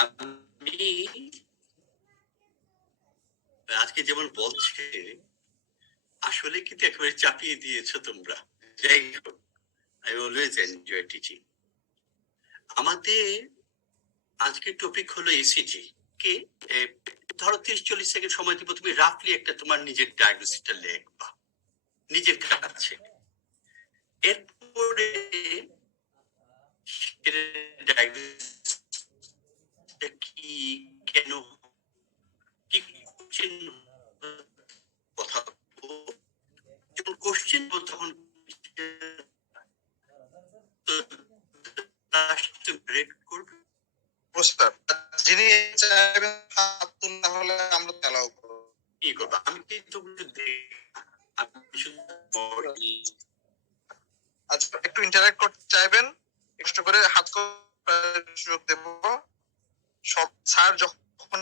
আমি আজকে যেমন বলছে আসলে কিন্তু একেবারে চাপিয়ে দিয়েছো তোমরা। যাই হোক, আই অলওয়েজ এনজয় টিচিং। আমাদের আজকের টপিক হলো ইসিজি কে। ধরো 30-40 সেকেন্ড সময় দিব, তুমি রাফলি একটা তোমার নিজের ডায়াগনোসিসটা লিখবা নিজের কাছে। এরপরে কি কেন কি কথা যখন কোশ্চেন তখন করবে। যিনি চাইবেন হাত তুললে হলে আমরা চালাও কি করবো আমি কিন্তু আচ্ছা, একটু ইন্টারঅ্যাক্ট করতে চাইবেন কষ্ট করে হাত সুযোগ দেব। সব স্যার যখন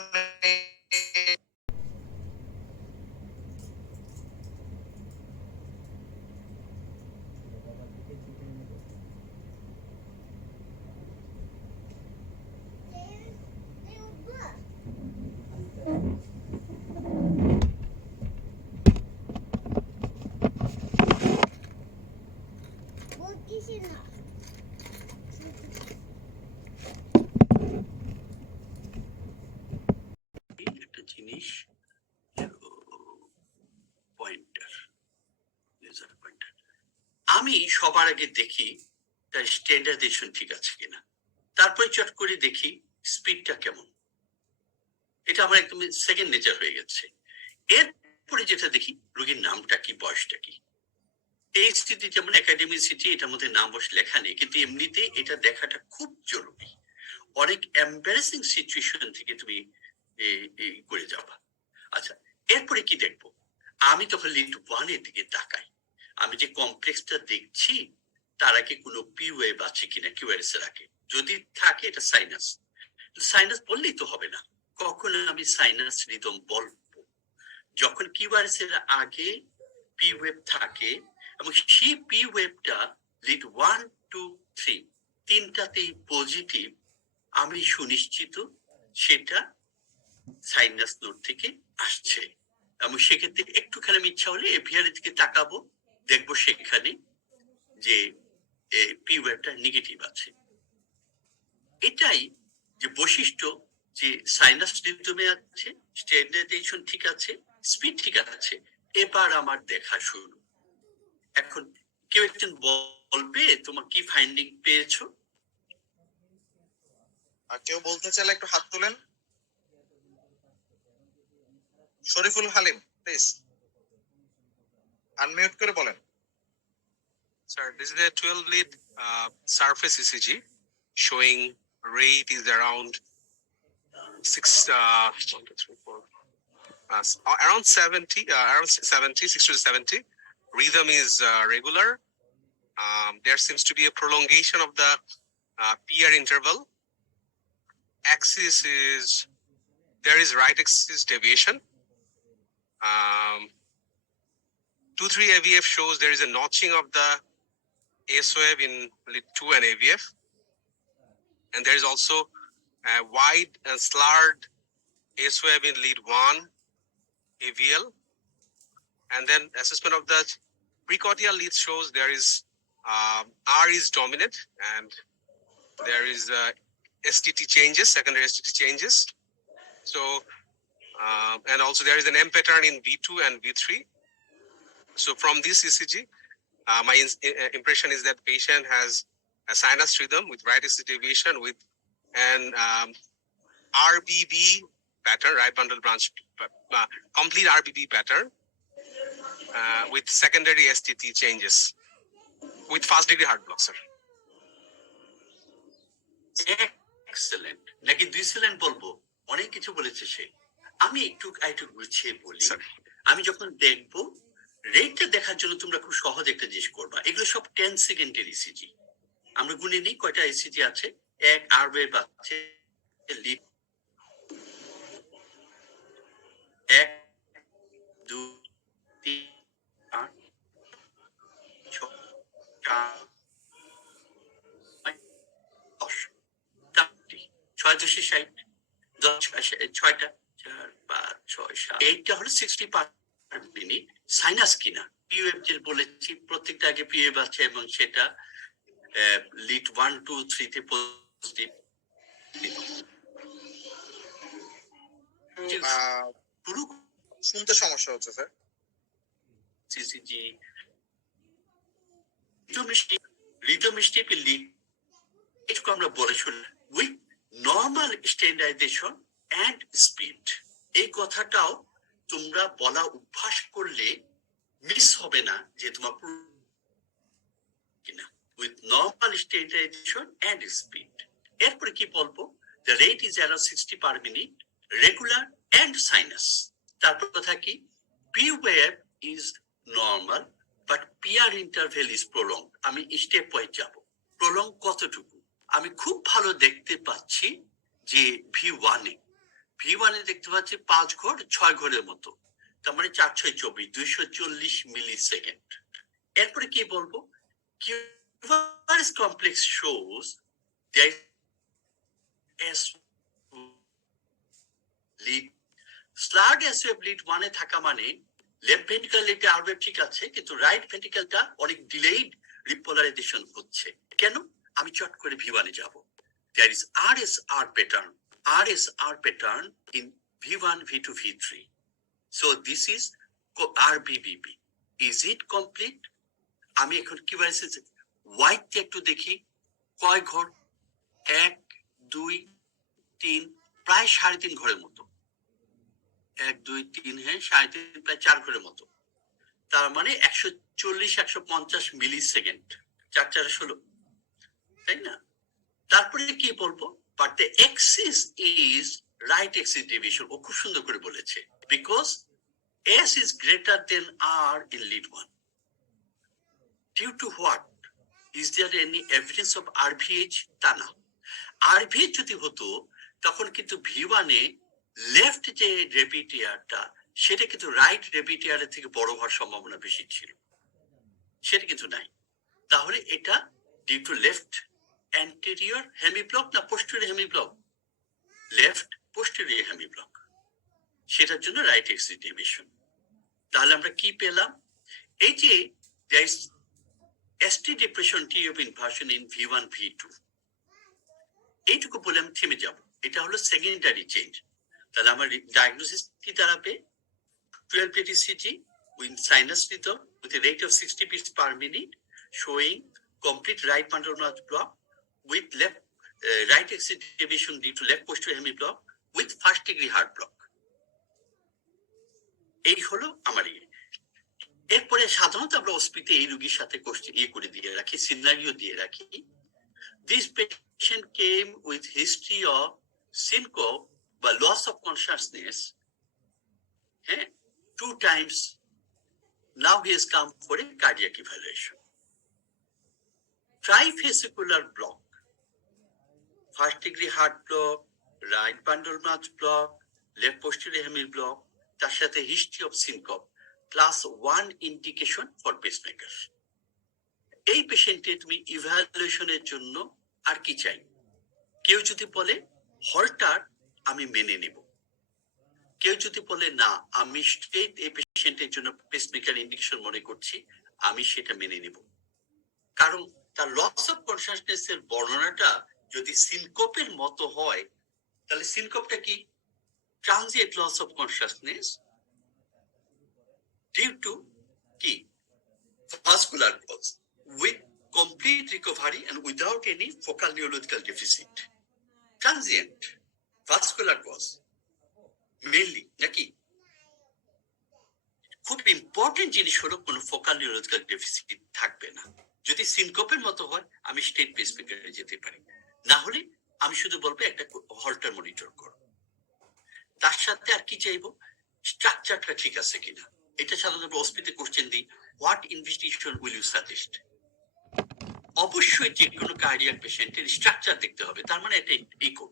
জিনিস আমি সবার আগে দেখি তার স্ট্যান্ডার্ডাইজেশন ঠিক আছে কিনা, তারপরে চট করে দেখি স্পিডটা কেমন। এটা আমার একদম সেকেন্ড নেচার হয়ে গেছে। এরপরে যেটা দেখি রোগীর নামটা কি, বয়সটা কি। এই স্থিতি যেমন একাডেমিক সিটি, এটার মধ্যে নাম বয়স লেখা নেই, কিন্তু এমনিতে এটা দেখাটা খুব জরুরি। অনেক এম্বারেসিং সিচুয়েশন থেকে তুমি করে যাবা। আচ্ছা, এরপরে কি দেখবো? আমি তখন লিড 1 এর দিকে তাকাই। আমি যে কমপ্লেক্সটা দেখছি তার আগে কোনো পি ওয়েভ আছে কিনা কিউআরএস এর আগে। যদি থাকে এটা সাইনাস। সাইনাস বললেই তো হবে না, কখন আমি সাইনাস রিদম বলবো যখন কিউআরএস এর আগে পি ওয়েভ থাকে এবং সেই পি ওয়েভটা লিড 1, 2, 3 তিনটাতেই পজিটিভ, আমি সুনিশ্চিত সেটা সাইনাস নোড থেকে আসছে। এবং সেক্ষেত্রে একটুখানি আমি ইচ্ছা হলে এভিআর এর দিকে তাকাবো, দেখবো সেখানে যে পি ওয়েভটা নেগেটিভ আছে। এটাই যে বৈশিষ্ট্য যে সাইনাস রিদমে আছে, স্ট্যান্ডার্ডাইজেশন ঠিক আছে, স্পিড ঠিক আছে। এবার আমার দেখা শুরু। এখন কেউ একজন বলবে তোমার কি ফাইন্ডিং পেয়েছো? আর কেউ বলতে চাইলে একটু হাত তুলেন। শরীফুল হালিম প্লিজ আনমিউট করে বলেন। Sir, this is a 12 lead surface ECG showing rate is around 60 to 70. Rhythm is regular. There seems to be a prolongation of the PR interval. Axis is, there is right axis deviation. 2-3 AVF shows there is a notching of the S wave in lead 2 and AVF, and there is also a wide and slurred S wave in lead 1 AVL, and then assessment of the precordial lead shows there is R is dominant and there is STT changes, secondary STT changes. So and also there is an M pattern in V2 and V3. So from this ECG, my impression is that patient has a sinus rhythm with right ST deviation with an RBB pattern, right bundle branch, complete RBB pattern with secondary STT changes with first degree heart block, sir. Excellent. নাকি 2 সিলেন্ট বলবো? অনেক কিছু বলেছে সে। আমি একটু গুছিয়ে বলি। আমি যখন দেখবো রেটটা দেখার জন্য তোমরা খুব সহজ একটা জিনিস করবা। এগুলো সব 10 সেকেন্ডের ইসিজি। আমরা গুনে নিই কয়টা ইসিজি আছে। 1 আর ওয়েভ আছে, লিড 1, 2, 3, 4, 6, 7, 8, 10, 4টি 6/60, 6টা 4 5 6 7, এইটা হলো 60 পার মিনিট। সাইনাস কিনা পিওএফ যে বলেছি, প্রত্যেকটা আগে পিওএফ আছে এবং সেটা লিড 1 2 3 তে পজিটিভ। পুরো শুনতে সমস্যা হচ্ছে স্যার। সিসিজি রিদমিস্টিক লিড, এটুকু আমরা বলে শুনলাম with normal standardisation and speed. এই কথাটাও তোমরা বলা অভ্যাস করলে মিস হবে না যে তোমার কিনা, with normal standardisation and speed. এরপরে কি বলবো, the rate is around 60 per minute, regular and sinus. তারপর কথা কি, P wave is normal but peer interval is prolong. আমি স্টেপ ওয়াইজ যাব। প্রলং কতটুকু? আমি খুব ভালো দেখতে পাচ্ছি যে ভি ওয়ানে দেখতে পাচ্ছি 5 ঘর 6 ঘরের মতো, তার মানে 4 6 24, 240 মিলি সেকেন্ড। এরপরে কি বলবো, QRS complex shows that S lead slurred S of lead 1 এ থাকা মানে লেফট ভেন্ট্রিকল লিডে আরওয়েভ ঠিক আছে, কিন্তু রাইট ভেন্ট্রিকলটা অনেক ডিলেইড রিপোলারাইজেশন হচ্ছে। কেন? আমি চট করে ভি1 এ যাব। There is RSR pattern in V1, V2, V3. So this is RBBB. Is it complete? আমি এখন কি বলছি, হোয়াইট একটু দেখি কয় ঘর, 1 2 3, প্রায় 3.5 ঘরের মতো। 1 2 3, হ্যাঁ 3.5, প্রায় 4 ঘরের মতো। তার মানে 140 150 মিলি সেকেন্ড, 4 4 16, তাই না? তারপরে কি বলবো, but the axis is right axis division. ও খুব সুন্দর করে বলেছে, because S is greater then R in lead 1 due to what, is there any evidence of RVH? তা না। আরভিএইচ যদি হতো তখন কিন্তু ভি1-এ লেফট যে রেবিটিয়ারটা সেটা কিন্তু রাইট রেবিটিয়ারের থেকে বড় হওয়ার সম্ভাবনা বেশি ছিল, সেটা কিন্তু নাই। তাহলে এটা due to left anterior hemiblock না posterior hemiblock? Left posterior hemiblock, সেটার জন্য রাইট এক্সিস ডিভিশন। তাহলে আমরা কি পেলাম, এই যে there is ST depression T of inversion in V1 V2, এইটুকু বলে আমি থেমে যাব। এটা হলো সেকেন্ডারি চেঞ্জ। তাহলে আমার ডায়াগনোসিস কি দাঁড়াবে, 12 plate ECG with sinus rhythm with a rate of 60 beats per minute showing complete right bundle block with left right exit division due to left posterior hemiblock with first degree heart block. এই হলো আমার এরপরে সাধারণত আমরা হসপিটালে এই রোগীর সাথে করে দিয়ে রাখি, সিনারিও দিয়ে রাখি। This patient came with history of syncope বা loss of consciousness, 2 times. Now he has come for a cardiac evaluation. Trifascicular block, first degree heart block, right bundle branch block, left posterior hemiblock, তার সাথে history of syncope, class 1 indication for pacemaker. এই পেশেন্টে তুমি ইভ্যালুয়েশনের জন্য আর কি চাই? কেউ যদি বলে হল্টার, আমি মেনে নেব। কেউ যদি বলে না, আমি স্ট্রেট এই পেশেন্টের জন্য পেসমেকার ইন্ডিকেশন মনে করছি, আমি সেটা মেনে নেব। কারণ তার লস অফ কনসাসনেস এর বর্ণনাটা যদি সিনকোপের মতো হয়, তাহলে সিনকোপটা কি? Transient loss of consciousness due to কি? Vascular cause with complete recovery and without any focal neurological deficit. Transient vascular cause mainly নাকি? খুব ইম্পর্টেন্ট জিনিস হলো কোনো ফোকাল নিউরোলজিক্যাল ডেফিসিট থাকবে না। যদি সিনকোপের মতো হয় আমি স্টেট পেসমেকারে যেতে পারি, না হলে আমি শুধু বলবো একটা হল্টার মনিটর করো। তার সাথে আর কি চাইবো, স্ট্রাকচারটা ঠিক আছে কিনা। এটা সাধারণত হসপিটালে কোশ্চেন দিই, what investigation will you suggest? অবশ্যই যে কোনো কার্ডিয়াক পেশেন্টের স্ট্রাকচার দেখতে হবে, তার মানে এটা ইকো।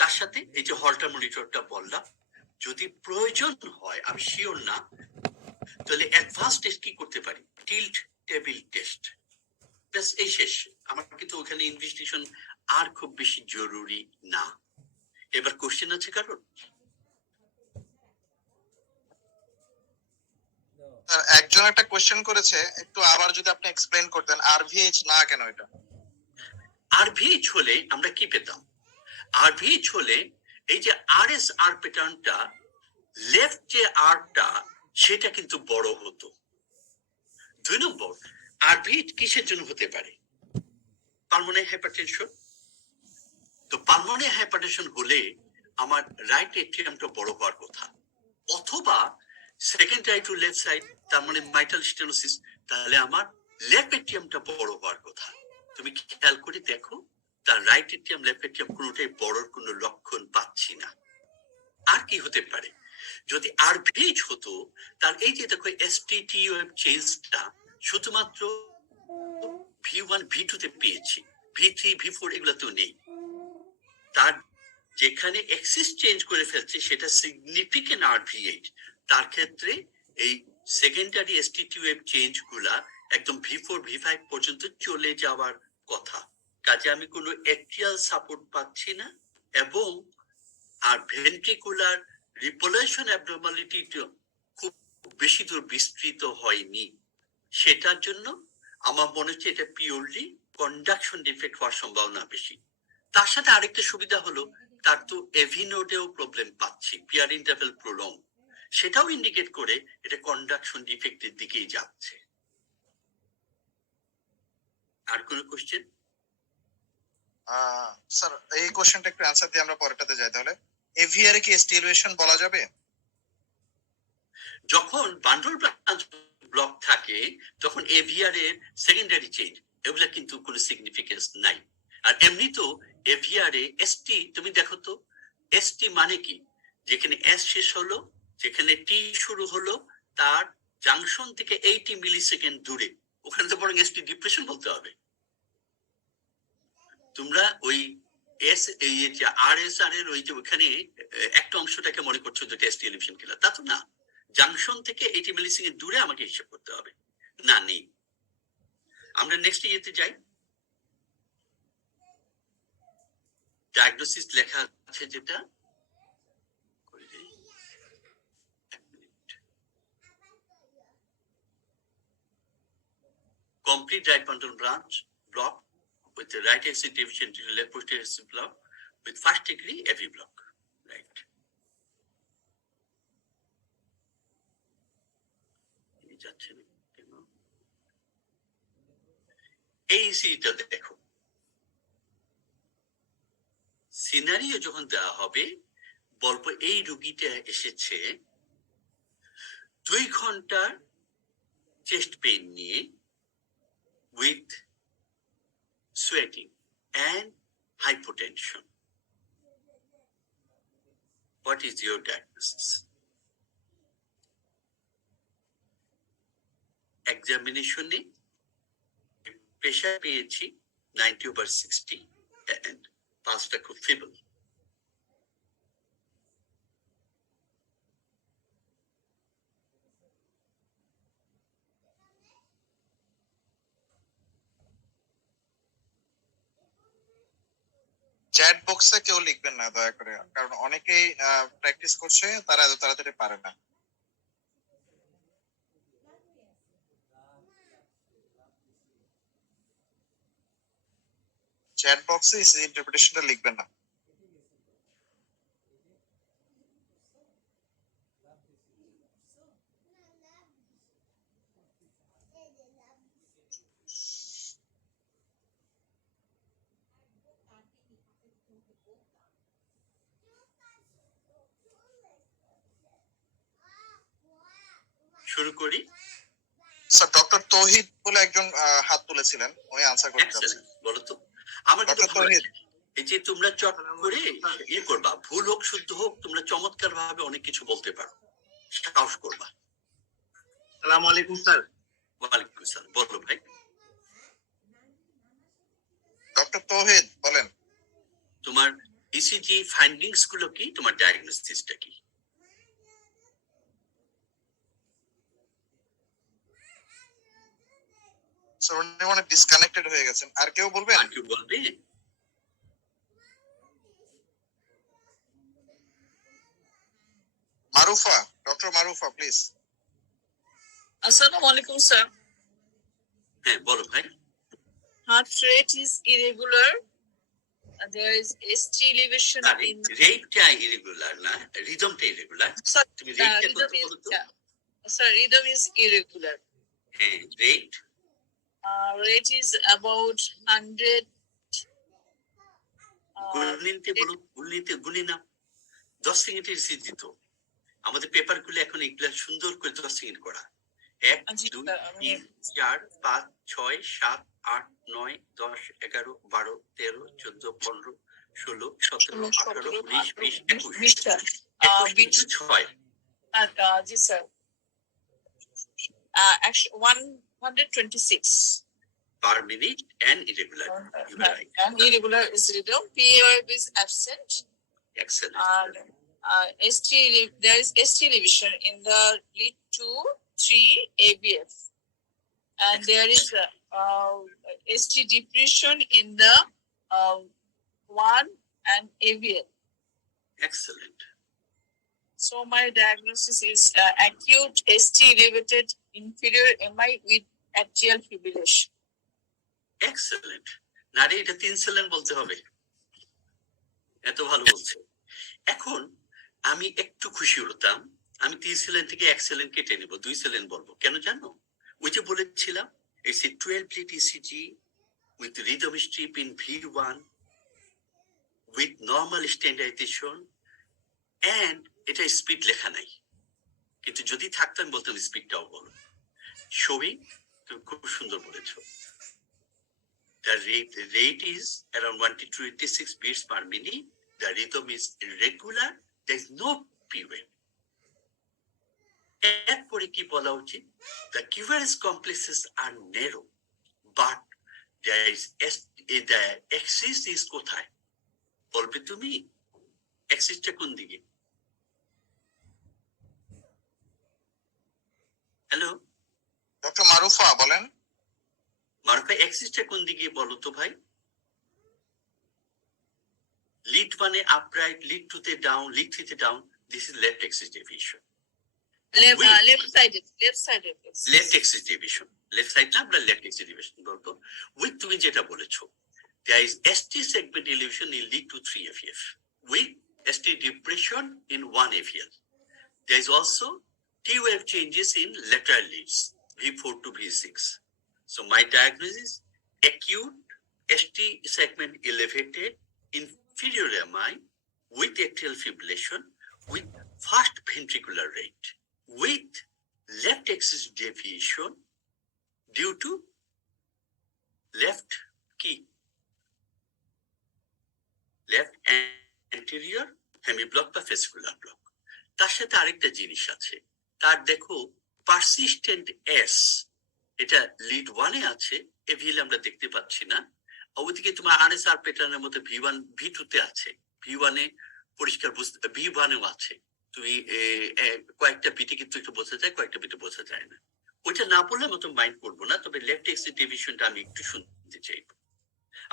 তার সাথে এই যে হল্টার মনিটরটা বললাম, যদি প্রয়োজন হয়, আমি শিওর না, তাহলে অ্যাডভান্স টেস্ট কি করতে পারি? Tilt table test. এই শেষ। আমার কিন্তু ওখানে ইনভেস্টিগেশন আর খুব বেশি জরুরি না। এবার কোশ্চেন আছে কারণ? একজন একটা কোশ্চেন করেছে, একটু আবার যদি আপনি এক্সপ্লেইন করতেন, আরভিএইচ না কেন এটা? আরভিএইচ হলে আমরা কি পেতাম? আরভিএইচ হলে এই যে আরএসআর প্যাটার্নটা, লেফট যে আরটা সেটা কিন্তু বড় হতো। 2 নম্বর, আরভিএইচ কিসের জন্য হতে পারে? Pulmonary hypertension. তো পালমোনারি হাইপারটেনশন হলে আমার রাইট এট্রিয়ামটা বড় হওয়ার কথা, অথবা সেকেন্ডারি টু লেফট সাইড, তার মানে মাইটাল স্টেনোসিস, তাহলে আমার লেফট এট্রিয়ামটা বড় হওয়ার কথা। তুমি খেয়াল করে দেখো, তার রাইট এট্রিয়াম লেফট এট্রিয়াম কোনোটাই বড়র কোনো লক্ষণ পাচ্ছি না। আর কি হতে পারে? যদি আরভিএইচ হতো, তার এই যে দেখো এসটিটি ওয়েভ চেঞ্জটা শুধুমাত্র V1 V2 তে পেয়েছি, V3 V4 এগুলোতেও নেই। তার যেখানে এক্সিস চেঞ্জ করে ফেলছে সেটা সিগনিফিকেন্ট আরভিএইচ, তার ক্ষেত্রে এই সেকেন্ডারি এসটিটি ওয়েভ চেঞ্জ গুলা একদম V4 V5 পর্যন্ত চলে যাওয়ার কথা। কাজে আমি কোনো অ্যাক্টিয়াল সাপোর্ট পাচ্ছি না, এবং আর ভেন্ট্রিকুলার রিপোলেশন অ্যাবনর্মালিটি খুব বেশি দূর বিস্তৃত হয়নি। সেটার জন্য আমার মনে হচ্ছে এটা পিওরলি কন্ডাকশন ডিফেক্ট হওয়ার সম্ভাবনা বেশি। তার সাথে আরেকটা সুবিধা হলো, তার তো এভি নোডেও প্রবলেম পাচ্ছি, পিয়ার ইন্টারভেল প্রলং, সেটাও ইন্ডিকেট করে এটা কন্ডাকশন ডিফেক্টের দিকেই যাচ্ছে। আর কোনো কোশ্চেন? স্যার এই কোশ্চেনটা একটু অ্যানসার দিয়ে আমরা পরেরটাতে যাই। তাহলে এভিআর কি স্টিলুয়েশন বলা যাবে? যখন বান্ডল ব্রাঞ্চ ব্লক থাকে তখন এভিআর এর সেকেন্ডারি চেঞ্জ এগুলা কিন্তু কোনো সিগনিফিকেন্স নাই। আর এমনি তো এভিআর এ এসটি, তুমি দেখো তো এসটি মানে কি? যেখানে এস শেষ হলো, যেখানে টি শুরু হলো, তার জাংশন থেকে 80 মিলিসেকেন্ড দূরে, ওখানে তো বরং এসটি ডিপ্রেশন বলতে হবে। তোমরা ওই এস এই যে আরএসআর এর ওই যে ওখানে একটা অংশটাকে মনে করছো যে টেস্ট এলিভেশন কিলার, তা তো না। জাংশন থেকে 80 মিলিসেকেন্ড দূরে আমাকে হিসাব করতে হবে, না নেই। আমরা নেক্সট ইয়েতে যাই। ডায়াগনোসিস লেখা আছে যেটা, complete right bundle branch block with the right axis division to the left posterior axis block with first degree every block, right? এই সিটা দেখো, সিনারিও যখন দেওয়া হবে বলবো এই রোগীটা এসেছে 2 ঘন্টার চেস্ট পেইন নিয়ে with sweating and hypotension. What is your diagnosis? Examination A pressure পেয়েছি 90/60 and pulse-টা খুব feeble. চ্যাট বক্সে কেউ লিখবেন না দয়া করে, কারণ অনেকেই প্র্যাকটিস করছে, তারা এত তাড়াতাড়ি পারে না। চ্যাট বক্সে ইন্টারপ্রিটেশনটা লিখবেন না। শুরু করি। স্যার ডক্টর তৌহিদ বলে একজন হাত তুলেছিলেন, উনি আনসার করতে চাচ্ছেন। বলো তো। আমার কিন্তু এই যে তোমরা চট করে ইয়ে করবা, ভুল হোক শুদ্ধ হোক, তোমরা চমৎকার ভাবে অনেক কিছু বলতে পারো, সাহস করবা। আসসালামু আলাইকুম স্যার। ওয়ালাইকুম আসসালাম, বলো ভাই। ডক্টর তৌহিদ বলেন, তোমার ইসিজি ফাইন্ডিংস গুলো কি, তোমার ডায়াগনোসিসটা কি? স্যার উনি মানে ডিসকানেক্টেড হয়ে গেছেন। আর কেউ বলবেন? আর কেউ বলবে? Dr. Marufa, please. Assalamu alaikum, sir. হ্যাঁ বলো ভাই। Heart rate is irregular. There is ST elevation in. রেটটা ইরেগুলার না, রিদমটা ইরেগুলার। Sir, তুমি রেটটা rhythm কত is, বলো তো? sir, rhythm is irregular. হ্যাঁ রেট Rate is about 100. গুণিতে বলো, গুণি না 10 সেকেন্ডের ইসিজি তো আমাদের পেপার গুলো এখন এগুলা সুন্দর করে 10 সেকেন্ড করা। 1 2 3 4 5 6 7 8 9 10 11 12 13 14 15 16 17 18 19 20 21 6 Ji sir. Actually 126 per minute and irregular. You are right. and irregular is rhythm. PAF is absent. Excellent. And there is ST elevation in the lead 2, 3 ABF, and there is ST depression in the 1 and ABF. Excellent. So my diagnosis is acute ST elevated inferior MI with atrial fibrillation. Excellent. নারে এটা 3 সেলেন বলতে হবে, এত ভালো বলছে। এখন আমি একটু খুশি হতাম আমি 3 সেলেন থেকে 1 সেলেন কেটে নেব, 2 সেলেন বলবো। কেন জানো? ওই যে বলেছিলাম it's a 12 lead ECG with rhythm strip in V1 with normal standardization and এটা স্পিড লেখা নাই, কিন্তু যদি থাকতো আমি বলতাম স্পিডটাও বলো। শোয়িং তুমি খুব সুন্দর বলেছো। The rate is around 126 beats per minute. The rhythm is irregular. There is no P wave. এরপরে কি বলা উচিত? The QRS complexes are narrow, but there is the axis is কোথায়? বলবে তুমি? axisটা কোন দিকে? হ্যালো ডক্টর মারুফা বলেন। মারুফা axisটা কোন দিকে বলো তো ভাই? লিড 1 এ আপরাইট, লিড 2 তে ডাউন, লিড 3 তে down. This is left axis deviation. Left sided. Left axis deviation. Left side না, আমরা left axis deviation বলবো। With তুমি যেটা বলেছো, there is ST segment elevation in lead to 3 AVF with ST depression in 1 AVL. There is also T wave changes in lateral leads V4 to V6. So my diagnosis: acute ST segment elevated inferior MI with atrial fibrillation with fast ventricular rate with left axis deviation due to left anterior hemiblock বা fascicular block। তার সাথে আরেকটা জিনিস আছে, তার দেখো persistent S, এটা lead 1 এ আছে, এভিএল আমরা দেখতে পাচ্ছি না। ওইদিকে তোমার আরএসআর প্যাটার্নের মধ্যে V1 V2 তে আছে, V1 এ পরিষ্কার বুঝতে, V1 এও আছে। তুমি কয়েকটা বিটে কিন্তু একটু বোঝা যায়, কয়েকটা বিটে বোঝা যায় না। ওইটা না বললে মতো মাইন্ড করবো না, তবে লেফট এক্সিস ডিভিশনটা আমি একটু শুনতে চাইব,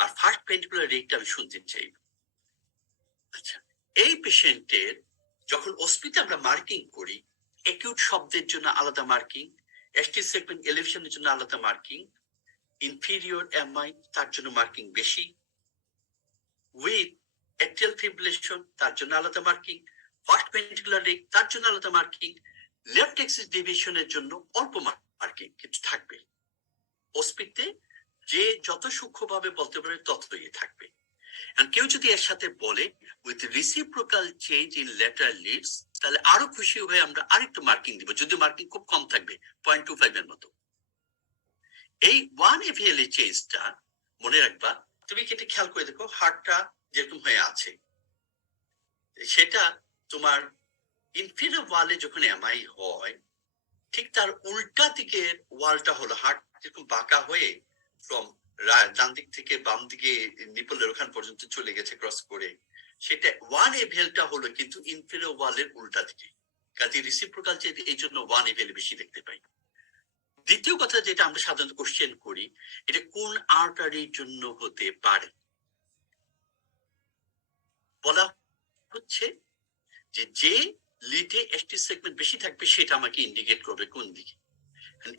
আর ফার্স্ট ভেন্ট্রিকুলার রেটটা আমি শুনতে চাইব। আচ্ছা, এই পেশেন্টের যখন ওসপিতে আমরা মার্কিং করি, অ্যাকিউট শব্দের জন্য আলাদা মার্কিং, এসটি সেগমেন্ট এলিভেশনের জন্য আলাদা মার্কিং, ইনফিরিয়র এমআই তার জন্য মার্কিং বেশি, উইথ অ্যাট্রিয়াল ফিব্রিলেশন তার জন্য আলাদা মার্কিং, ফার্স্ট ভেন্ট্রিকুলার রেট তার জন্য আলাদা মার্কিং, লেফট এক্সিস ডিভিশনের জন্য অল্প মার্কিং কিছু থাকবে। ওসপিতে যে যত সূক্ষ্মভাবে বলতে পারে তত ইয়ে থাকবে। কেউ যদি এর সাথে বলে with reciprocal change in lateral leads, তাহলে আরো খুশি হয়ে আমরা আরেকটু মার্কিং দিব, যদি মার্কিং খুব কম থাকবে 0.25 এর মতো। এই 1 AVL চেঞ্জটা মনে রাখবা, তুমি কি এটা খেয়াল করে দেখো, হার্টটা যেরকম হয়ে আছে সেটা তোমার ইনফিরিয়র ওয়ালে যখন এমআই হয়, ঠিক তার উল্টা দিকের ওয়ালটা হলো হার্ট যেরকম বাঁকা হয়ে ফ্রম ডান দিক থেকে বাম দিকে নিপলের ওখান পর্যন্ত চলে গেছে ক্রস করে, সেটা 1 AVLটা হলো কিন্তু ইনফিরিয়র ওয়ালের উল্টা দিকে। কাজে রিসিপ্রোকাল চেঞ্জ এই জন্য 1 AVL বেশি দেখতে পাই। দ্বিতীয় কথা যেটা আমরা সাধারণত কোশ্চেন করি, এটা কোন আর্টারির জন্য হতে পারে, বলা হচ্ছে যে লিডে এসটি সেগমেন্ট বেশি থাকবে সেটা আমাকে ইন্ডিকেট করবে কোন দিকে।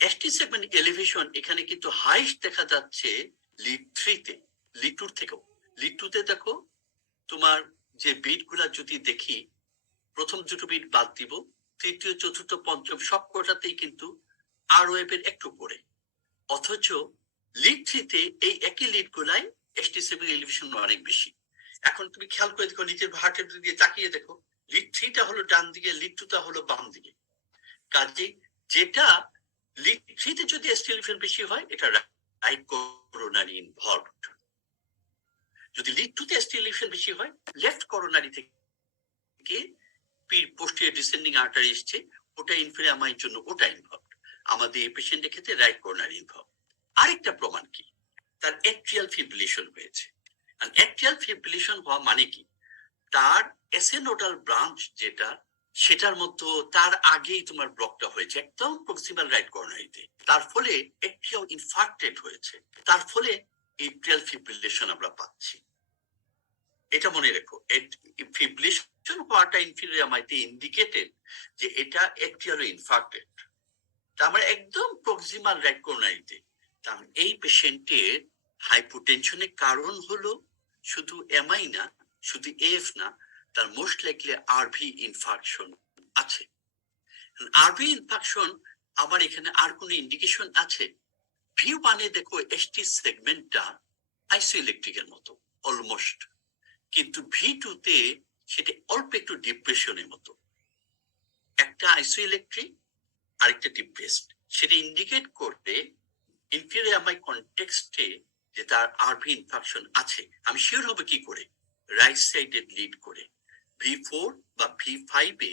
এসটি সেগমেন্ট এলিভেশন এখানে কিন্তু হাইস্ট দেখা যাচ্ছে লিড 3-তে, লিড 2 থেকেও। লিড 2-তে দেখো তোমার যে বিট গুলা যদি দেখি, প্রথম দুটো বিট বাদ দিব, তৃতীয় চতুর্থ পঞ্চম সব কটাতেই কিন্তু আর ওয়েবের একটু পরে। অথচ লিড 3-তে এই একই লিড গুলাই এসটি সেগমেন্ট এলিভেশন অনেক বেশি। এখন তুমি খেয়াল করে দেখো, নিজের হার্টের দিকে তাকিয়ে দেখো, লিড 3টা হলো ডান দিকে, লিড 2টা হলো বাম দিকে। কাজে যেটা লিড 3-তে যদি এসটি এলিভেশন বেশি হয়, এটা রাইট করোনারি ইনভলভড। যদি লিড 2-তে এসটি এলিভেশন বেশি হয়, লেফট করোনারি থেকে পোস্টিরিয়র ডিসেন্ডিং আর্টারি এসছে, ওটা ইনফিরিয়ামাইর জন্য ওটা ইনভলভড। আমাদের এই পেশেন্টের ক্ষেত্রে রাইট করোনারি ইনভলভ। আরেকটা প্রমাণ কি, তার অ্যাট্রিয়াল ফিব্রিলেশন হয়েছে। অ্যাট্রিয়াল ফিব্রিলেশন হওয়া মানে কি, তার এসেনোডাল ব্রাঞ্চ যেটা, সেটার মধ্যে তার আগেই তোমার ব্লকটা হয়েছে একদম প্রক্সিমাল রাইট কর্নারিতে। তার ফলে অ্যাট্রিয়াল ইনফার্ক্টেড হয়েছে, তার ফলে অ্যাট্রিয়াল ফিব্রিলেশন আমরা পাচ্ছি। এটা মনে রেখো, ফিব্রিলেশন হওয়াটা ইনফিরিয়ামাইতে ইন্ডিকেটেড যে এটা অ্যাট্রিয়াল ইনফার্ক্টেড, তার মানে একদম প্রক্সিমাল রাইট কর্নারিতে। তার এই পেশেন্টের হাইপোটেনশনের কারণ হলো শুধু এমআই না, শুধু এফ না, তার মোস্ট লাইকলি আরভি ইনফাকশন আছে। আরভি ইনফাকশন আমার এখানে আর কোনো ইন্ডিকেশন আছে? V1-এ দেখো এসটি সেগমেন্টটা আইসোইলেকট্রিকের মতো অলমোস্ট, কিন্তু V2-তে সেটা অল্প একটু ডিপ্রেশনের মতো। একটা আইসোইলেকট্রিক, আরেকটা ডিপ্রেসড, সেটা ইন্ডিকেট করতে ইনফিরিয়ামাই কনটেক্সটে যে তার আরভি ইনফাকশন আছে। আমি শিওর হবে কি করে? রাইট সাইডে লিড করে V4 বা V5-এ,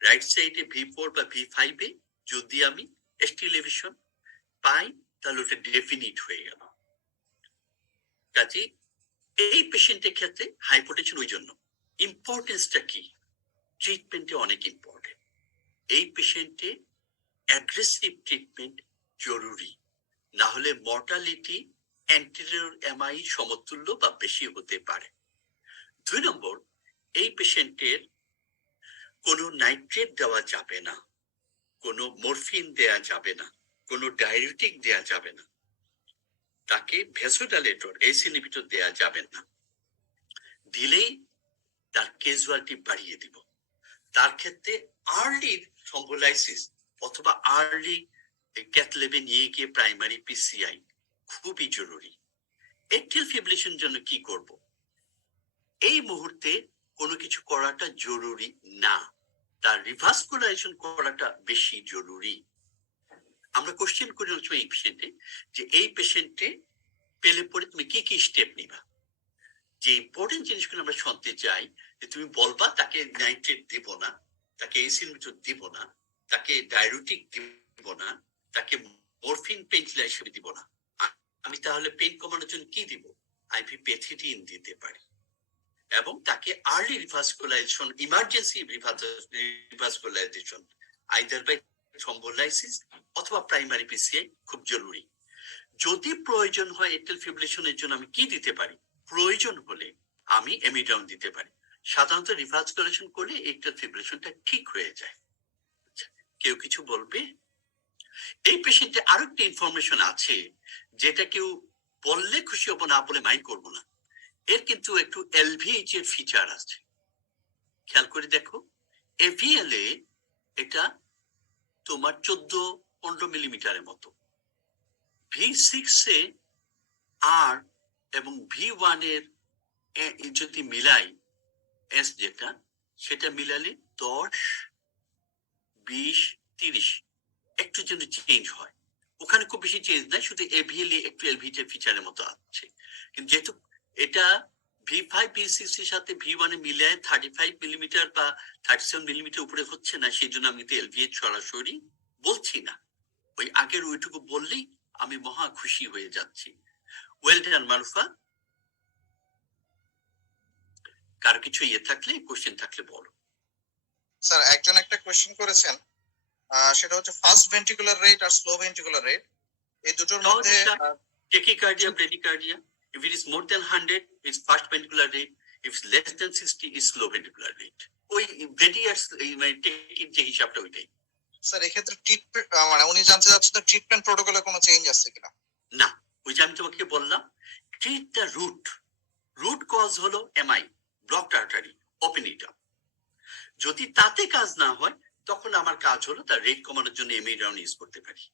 রাইট সাইডে V4 বা V5-এ যদি আমি এসটি এলিভেশন পাই, তাহলে ওটা ডেফিনিট হয়ে গেল। কাজে এই পেশেন্টের ক্ষেত্রে হাইপোটেনশন ওই জন্য ইম্পর্টেন্সটা কি, ট্রিটমেন্টে অনেক ইম্পর্টেন্ট। এই পেশেন্টে অ্যাগ্রেসিভ ট্রিটমেন্ট জরুরি, না হলে মর্টালিটি অ্যান্টেরিয়র এমআই সমতুল্য বা বেশি হতে পারে। 2 নম্বর, এই পেশেন্টের কোনো নাইট্রেট দেওয়া যাবে না, কোনো মরফিন দেয়া যাবে না, কোনো ডায়ুরেটিক দেয়া যাবে না, তাকে ভ্যাসোডাইলেটর এস ইনহিবিটর দেয়া যাবে না। দিলেই তার ক্যাজুয়ালিটি বাড়িয়ে দিব। তার ক্ষেত্রে আর্লি থ্রম্বোলাইসিস অথবা আর্লি ক্যাথ ল্যাবে নিয়ে গিয়ে প্রাইমারি পিসিআই খুবই জরুরি। অ্যাট্রিয়াল ফিব্রিলেশনের জন্য কি করব? এই মুহূর্তে কোনো কিছু করাটা জরুরি না, তার রিভাসকুলারাইজেশন করাটা বেশি জরুরি। আমরা কোশ্চেন করে হচ্ছে এই পেশেন্টে, যে এই পেশেন্টে পেলে পরে তুমি কি কি স্টেপ নিবা। যে ইম্পর্টেন্ট জিনিসগুলো আমরা শুনতে চাই, যে তুমি বলবা তাকে নাইট্রেট দিব না, তাকে এসিনমিটর দিব না, তাকে ডায়ুরেটিক দিব না, তাকে মরফিন পেইনকিলার হিসেবে দিব না। আমি তাহলে পেইন কমানোর জন্য কি দিব? আইভি পেথিডিন দিতে পারি, এবং তাকে early revascularization, emergency revascularization either by thrombolysis অথবা প্রাইমারি পিসিআই খুব জরুরি। যদি প্রয়োজন হয় অ্যাট্রিয়াল ফিব্রিলেশনের জন্য আমি কি দিতে পারি? প্রয়োজন হলে আমি এমিডাউন দিতে পারি। সাধারণত রিভাসকুলারাইজেশন করলে অ্যাট্রিয়াল ফিব্রিলেশনটা ঠিক হয়ে যায়। কেউ কিছু বলবে? এই পেশেন্টে আরো একটা ইনফরমেশন আছে যেটা কেউ বললে খুশি হবো, না বলে মাইন্ড করবো না। এর কিন্তু একটু এলভিএইচ এর ফিচার আছে, খেয়াল করে দেখো। এভিএল এ এটা তোমার 14-15 মিলিমিটারের মতো, V6-এ আর এবং V1 এর যদি মিলাই এস যেটা, সেটা মিলালে 10, 20, 30 একটু যেন চেঞ্জ হয়। ওখানে খুব বেশি চেঞ্জ নাই, শুধু এভিএল একটু এলভিএইচ এর ফিচারের মতো আছে। কিন্তু যেহেতু এটা V5 V6 এর সাথে V1 এ মিলে 35 মিলিমিটার বা 37 মিলিমিটার উপরে হচ্ছে না, সেই জন্য আমি তো এলভিএইচ সরাসরি বলছি না। ওই আগের ওইটুকু বললেই আমি মহা খুশি হয়ে যাচ্ছি। Well done Marufa. কার কিছু থাকলে, কোশ্চেন থাকলে বলো। স্যার একজন একটা কোশ্চেন করেছেন, সেটা হচ্ছে ফার্স্ট ভেন্ট্রিকুলার রেট আর স্লো ভেন্ট্রিকুলার রেট, এই দুটোর মধ্যে tachycardia, ব্রেডিকার্ডিয়া, if it is more than 100 it's fast ventricular rate, if it's less than 60 is slow ventricular rate. ওই ভেডিয়ার্স মানে টেকির যে হিসাবটা ওইটাই। স্যার এক্ষেত্রে ট্রিটমেন্ট মানে উনি জানতে চাচ্ছেন ট্রিটমেন্ট প্রোটোকলে কোনো চেঞ্জ আছে কিনা? না, ওই যে আমি তোমাকে বললাম ট্রিট দ্য রুট কজ হলো MI, blocked artery, open it up. যদি তাতে কাজ না হয় তখন আমার কাজ হলো তার রেট কমানোর জন্য এমিডাউন ইউজ করতে পারি।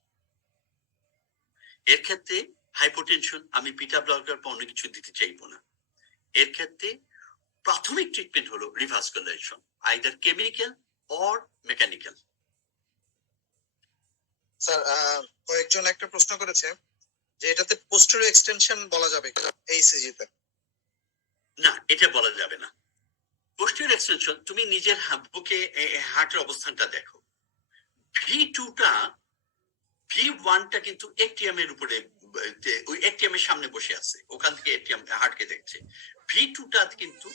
এর ক্ষেত্রে হাইপোটেনশন আমি বিটা ব্লকার বা অন্য কিছু দিতে চাইবো না। এর ক্ষেত্রে প্রাথমিক ট্রিটমেন্ট হলো revascularisation, either chemical or mechanical. Sir কয়েকজন একটা প্রশ্ন করেছে যে এটাতে পোস্টেরিয়র এক্সটেনশন বলা যাবে কিনা এইসিজি তে? না, এটা বলা যাবে না। পোস্টেরিয়র এক্সটেনশন তুমি নিজের বুকে হার্টের অবস্থানটা দেখো। V2টা V1টা কিন্তু এটিএম এর উপরে, ওই এটিএম এর সামনে বসে আছে, ওখান থেকে এটিএম হার্টকে দেখছে। V2টা কিন্তু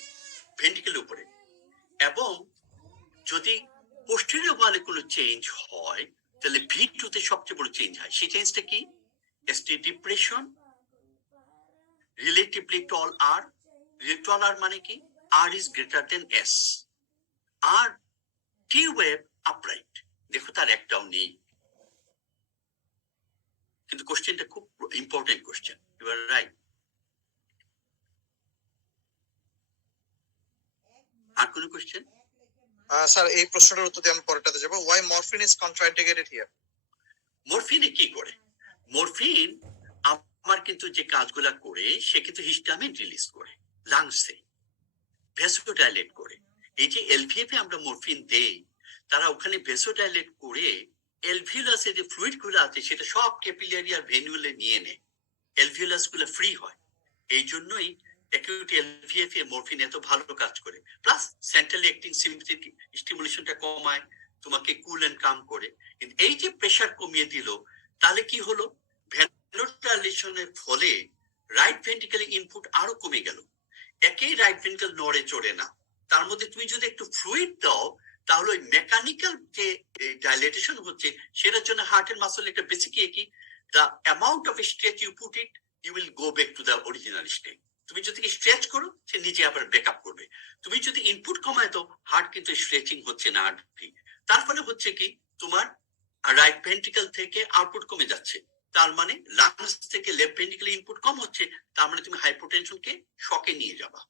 ভেন্ট্রিকেলের উপরে। এবং যদি পোস্টেরিয়র ওয়ালে কোনো চেঞ্জ হয় তাহলে V2তে সবচেয়ে বড় চেঞ্জ হয়। সেই চেঞ্জটা কি? ST depression, relatively tall R. Tall R মানে কি? R is greater than S। আর T ওয়েভ আপরাইট, দেখো তার একটাও নেই। কিন্তু কোশ্চেনটা খুব important question, you are right. আর কোনো কোশ্চেন? স্যার এই প্রশ্নটার উত্তর দিয়ে আমি পরেরটাতে যাব। Why morphine is contraindicated here? মরফিনে কি করে? মরফিন আমার কিন্তু যে কাজগুলা করে সে কিন্তু হিস্টামিন রিলিজ করে লাংসে, ভেসোডাইলেট করে। এই যে এলভিএফ এ আমরা মরফিন দেই, তারা ওখানে ভেসোডাইলেট করে এলভিউলাসে যে ফ্লুইড গুলো আছে সেটা সব ক্যাপিলারি আর ভেনুলে নিয়ে নেয়, এলভিউলাস গুলো ফ্রি হয়। এই জন্যই অ্যাকিউট এলভিএফ এ মরফিন এত ভালো কাজ করে। প্লাস সেন্ট্রালি অ্যাক্টিং সিম্পথেটিক স্টিমুলেশনটা কমায়, তোমাকে কুল এন্ড কাম করে। কিন্তু এই যে প্রেসার কমিয়ে দিল, তাহলে কি হলো? ভেন্ট্রিকুলারেশনের ফলে রাইট ভেন্ট্রিকেলে ইনপুট আরো কমে গেল। একই রাইট ভেন্ট্রিকেল নড়ে চড়ে না, তার মধ্যে তুমি যদি একটু ফ্লুইড দাও তাহলে ওই মেকানিক্যাল যে ডাইলেটেশন হচ্ছে সেটার জন্য হার্টের মাসল একটা বেসিক কি, the amount of stretch you put it, you will go back to the original state. তুমি যদি স্ট্রেচ করো সে নিজে আবার ব্যাকআপ করবে। তুমি যদি ইনপুট কমায় দাও হার্ট কিন্তু স্ট্রেচিং হচ্ছে না। তার ফলে হচ্ছে কি, তোমার রাইট ভেন্ট্রিকেল থেকে আউটপুট কমে যাচ্ছে, তার মানে লাংস থেকে লেফট ভেন্ট্রিকেল ইনপুট কম হচ্ছে, তার মানে তুমি হাইপোটেনশনকে শকে নিয়ে যাবা।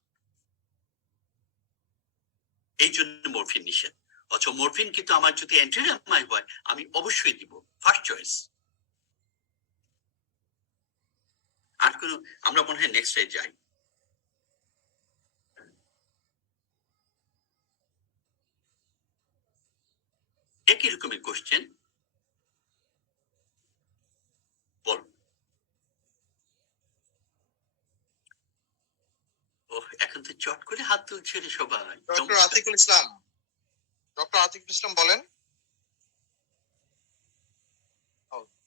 এই জন্য মরফিন নিষেধ। অথচ মরফিন কিন্তু আমার যদি অ্যান্টিরিয়ামাই হয় আমি অবশ্যই দিব, ফার্স্ট চয়েস। আর কোন, আমরা মনে হয় নেক্সট যাই। একই রকমের কোশ্চেন বল। ও এখন তো চট করে হাত তুলছে রে সবাই। ডক্টর আতিকুল ইসলাম, ডক্টর আতিকুল ইসলাম বলেন।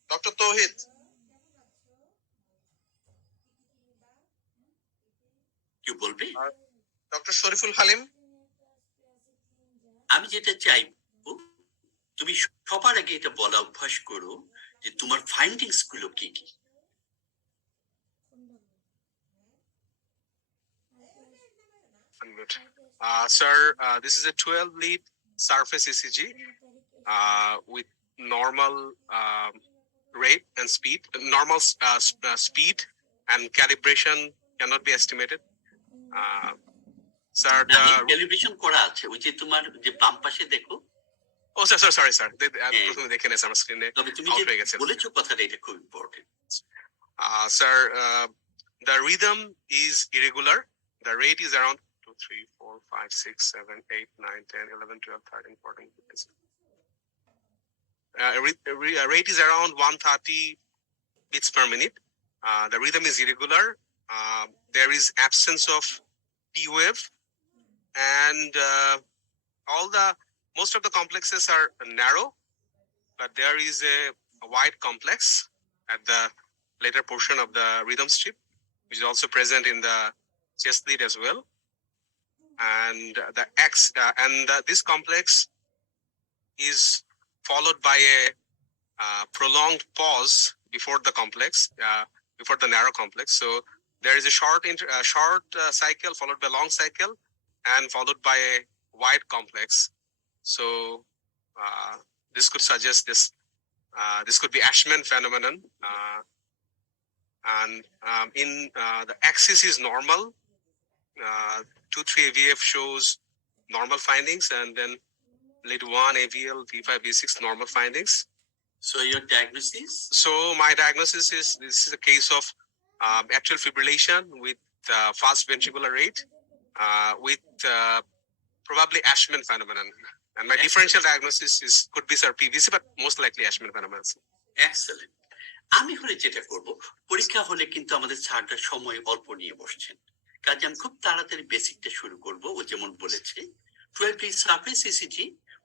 ডক্টর তৌহিদ, কি বলবে? ডক্টর শরীফুল হালিম। আমি যেটা চাই তুমি সবার আগে এটা বলা অভ্যাস করো যে তোমার ফাইন্ডিংস গুলো কি কি। Sir, this is a 12 lead surface ECG with normal rate and speed. Normal speed and calibration cannot be estimated. Sir, the calibration করা আছে, ওই যে তোমার যে বাম পাশে দেখো। Oh, sorry, sir. প্রথমে দেখে নেন আমার স্ক্রিনে আউট হয়ে গেছে। বলেছো কথাটা, এটা খুব important. Sir, the rhythm is irregular. The rate is around 2, 3, 4, 5, 6, 7, 8, 9, 10, 11, 12, 13, 14, 15. Rate is around 130 beats per minute. The rhythm is irregular. There is absence of T wave, and most of the complexes are narrow, but there is a wide complex at the later portion of the rhythm strip, which is also present in the chest lead as well. And this complex is followed by a prolonged pause before the complex, before the narrow complex. So there is a short cycle followed by a long cycle and followed by a wide complex. So this could suggest this. This could be Ashman phenomenon, and in the axis is normal. 2-3 AVF shows normal findings, and then lead 1 AVL, V5, V6 normal findings. So your diagnosis? So my diagnosis is this is a case of atrial fibrillation with fast ventricular rate, with probably Ashman phenomenon. And my differential diagnosis is could be sir PVC, but most likely Ashman phenomenon. Excellent. আমি হলে যেটা করব, পরীক্ষা হলে কিন্তু আমাদের স্যারটা সময় অল্প নিয়ে বসছেন, কাজে আমি খুব তাড়াতাড়ি বেসিকটা শুরু করব। ও যেমন বলেছে 12 surface ECG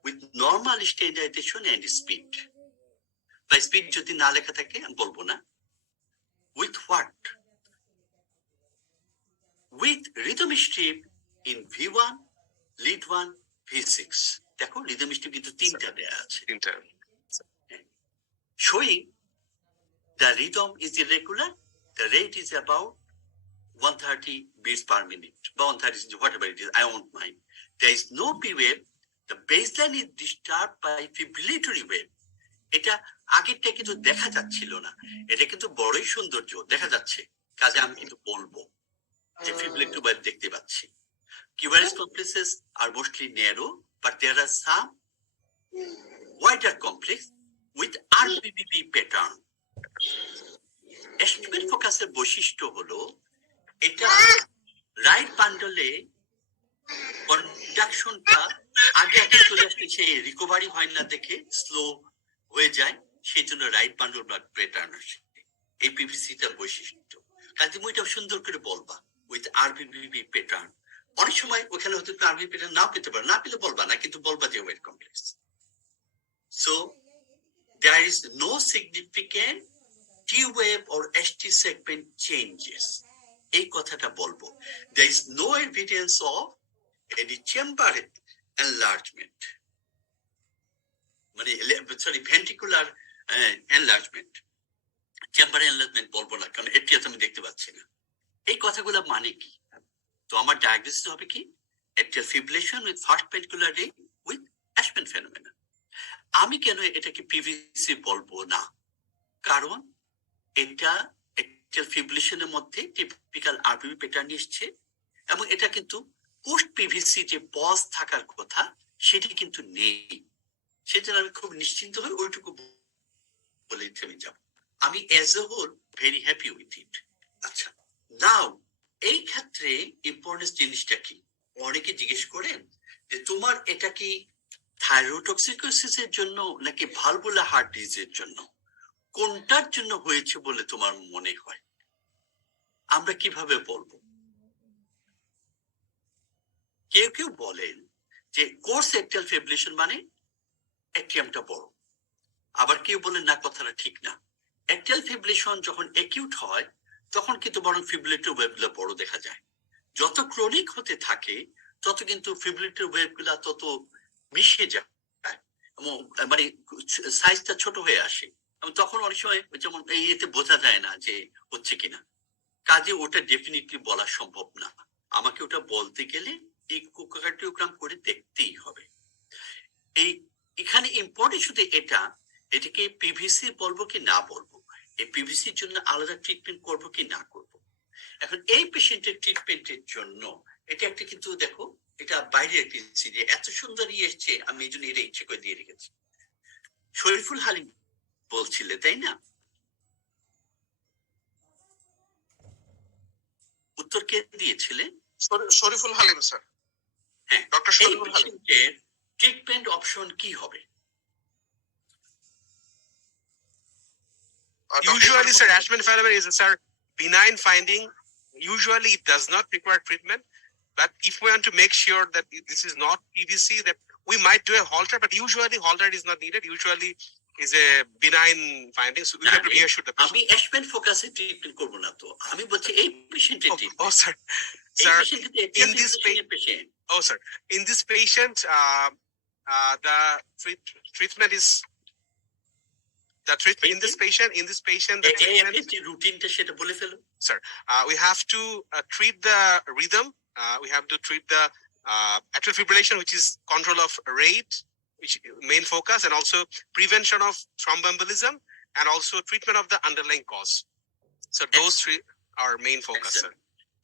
with normal standardization and speed. বা স্পিড যদি না লেখা থাকে আমি বলবো না। With what? With rhythm strip in V1, lead 1, V6. দেখো rhythm strip কিন্তু তিনটা দেয়া আছে। Showing the rhythm is irregular, the rate is about 130 beats per minute, বা 130, whatever it is, I won't mind. There is no P wave, the baseline is disturbed by fibrillatory wave. এটা আগেরটা কিন্তু দেখা যাচ্ছিল না, এটা কিন্তু বড়ই সৌন্দর্য দেখা যাচ্ছে, কাজে আমি কিন্তু বলবো যে fibrillatory wave দেখতে পাচ্ছি। QRS complexes are mostly narrow, but there are some wider complex with RBBB pattern. Estimate ফোকাসের বৈশিষ্ট্য হলো এটা রাইট বান্ডলে কন্ডাকশনটা আগে চলে আসছে, সেই রিকভারি হয় না দেখে স্লো হয়ে যায়, সেই জন্য রাইট বান্ডল ব্লাড প্যাটার্ন আসে। এই পিভিসিটার বৈশিষ্ট্য, কাজে তুমি এটা সুন্দর করে বলবা উইথ আরবিবিবি প্যাটার্ন। অনেক সময় ওখানে হয়তো আরবিবি প্যাটার্ন নাও পেতে পারো, না পেলে বলবা না, কিন্তু বলবা যে wide complex. So there is no significant T wave or ST segment changes. এই কথাটা বলবো। There is no evidence of any chamber enlargement, মানে sorry ventricular enlargement, chamber enlargement বলবো না, কারণ এটি আমি দেখতে পাচ্ছি না। এই কথাগুলো মানে কি? তো আমার ডায়াগনোসিস হবে কি? atrial fibrillation with fast ventricular rate with Ashman phenomena. আমি কেন এটাকে পিভিসি বলবো না? কারণ এটা atrial fibrillation এর মধ্যে টিপিক্যাল আরবিবি প্যাটার্ন এসছে, এবং এটা কিন্তু পোস্ট পিভিসি যে পজ থাকার কথা সেটি কিন্তু নেই। সেজন্য আমি খুব নিশ্চিন্ত হই, ওইটুকু বলে থেমে যাব। আমি as a whole very happy with it. আচ্ছা, নাও এই ক্ষেত্রে ইম্পর্টেন্স জিনিসটা কি? অনেকে জিজ্ঞেস করেন যে তোমার এটা কি থাইরোটক্সিকোসিসের জন্য নাকি ভালভুলার হার্ট ডিজিজের জন্য, কোনটার জন্য হয়েছে বলে তোমার মনে হয়? আমরা কিভাবে বলবো? কেউ কেউ বলেন যে কোর্স অ্যাট্রিয়াল ফিব্রিলেশন মানে অ্যাট্রিয়ামটা বড়, আবার কেউ বলেন না, কথাটা ঠিক না। অ্যাট্রিয়াল ফিব্রিলেশন যখন অ্যাকিউট হয় তখন কিন্তু বরং ফিব্রিলেটরি ওয়েভগুলো বড় দেখা যায়। যত ক্রনিক হতে থাকে তত কিন্তু ফিব্রিলেটরি ওয়েভগুলো তত মিশে যায়, মানে সাইজটা ছোট হয়ে আসে, এবং তখন অনেক সময় যেমন এই এতে বোঝা যায় না যে হচ্ছে কিনা, কাজে ওটা ডেফিনেটলি বলা সম্ভব না। আমাকে ওটা বলতে গেলে ইকোকার্ডিওগ্রাম করে দেখতেই হবে। এই এখানে ইম্পর্টেন্ট শুধু এটাকে পিভিসি বলবো কি না বলবো, এই পিভিসির জন্য আলাদা ট্রিটমেন্ট করবো কি না করবো। এখন এই পেশেন্টের ট্রিটমেন্টের জন্য এটা একটা, কিন্তু দেখো এটা বাইরে একটা যে এত সুন্দর এসছে, আমি এই জন্য এটা ইচ্ছে করে দিয়ে রেখেছি। শরীফুল হালিম বলছিলে তাই না? উত্তর কে দিয়েছিলেন? শরীফুল হালিম স্যার। হ্যাঁ, doctor Shariful Halim. Treatment option কি হবে? Usually, sir, Ashman phenomenon is a benign finding. Usually, it does not require treatment. But if we want to make sure that this is not PVC, that we might do a halter. But usually, halter is not needed. Usually, is a benign finding. So we have to reassure the patient. আমি অ্যাশম্যান ফোকাসে treatment করব না, তো আমি বলছি এই পেশেন্টের treatment. Oh, sir. In this patient. Oh, sir. In this patient, the treatment is. In this patient, the treatment, রুটিনটা সেটা বলে ফেলো। Sir, we have to treat the rhythm. We have to treat the atrial fibrillation, which is control of rate, which main focus, and also prevention of thromboembolism, and also treatment of the underlying cause. So those three are main focus, sir.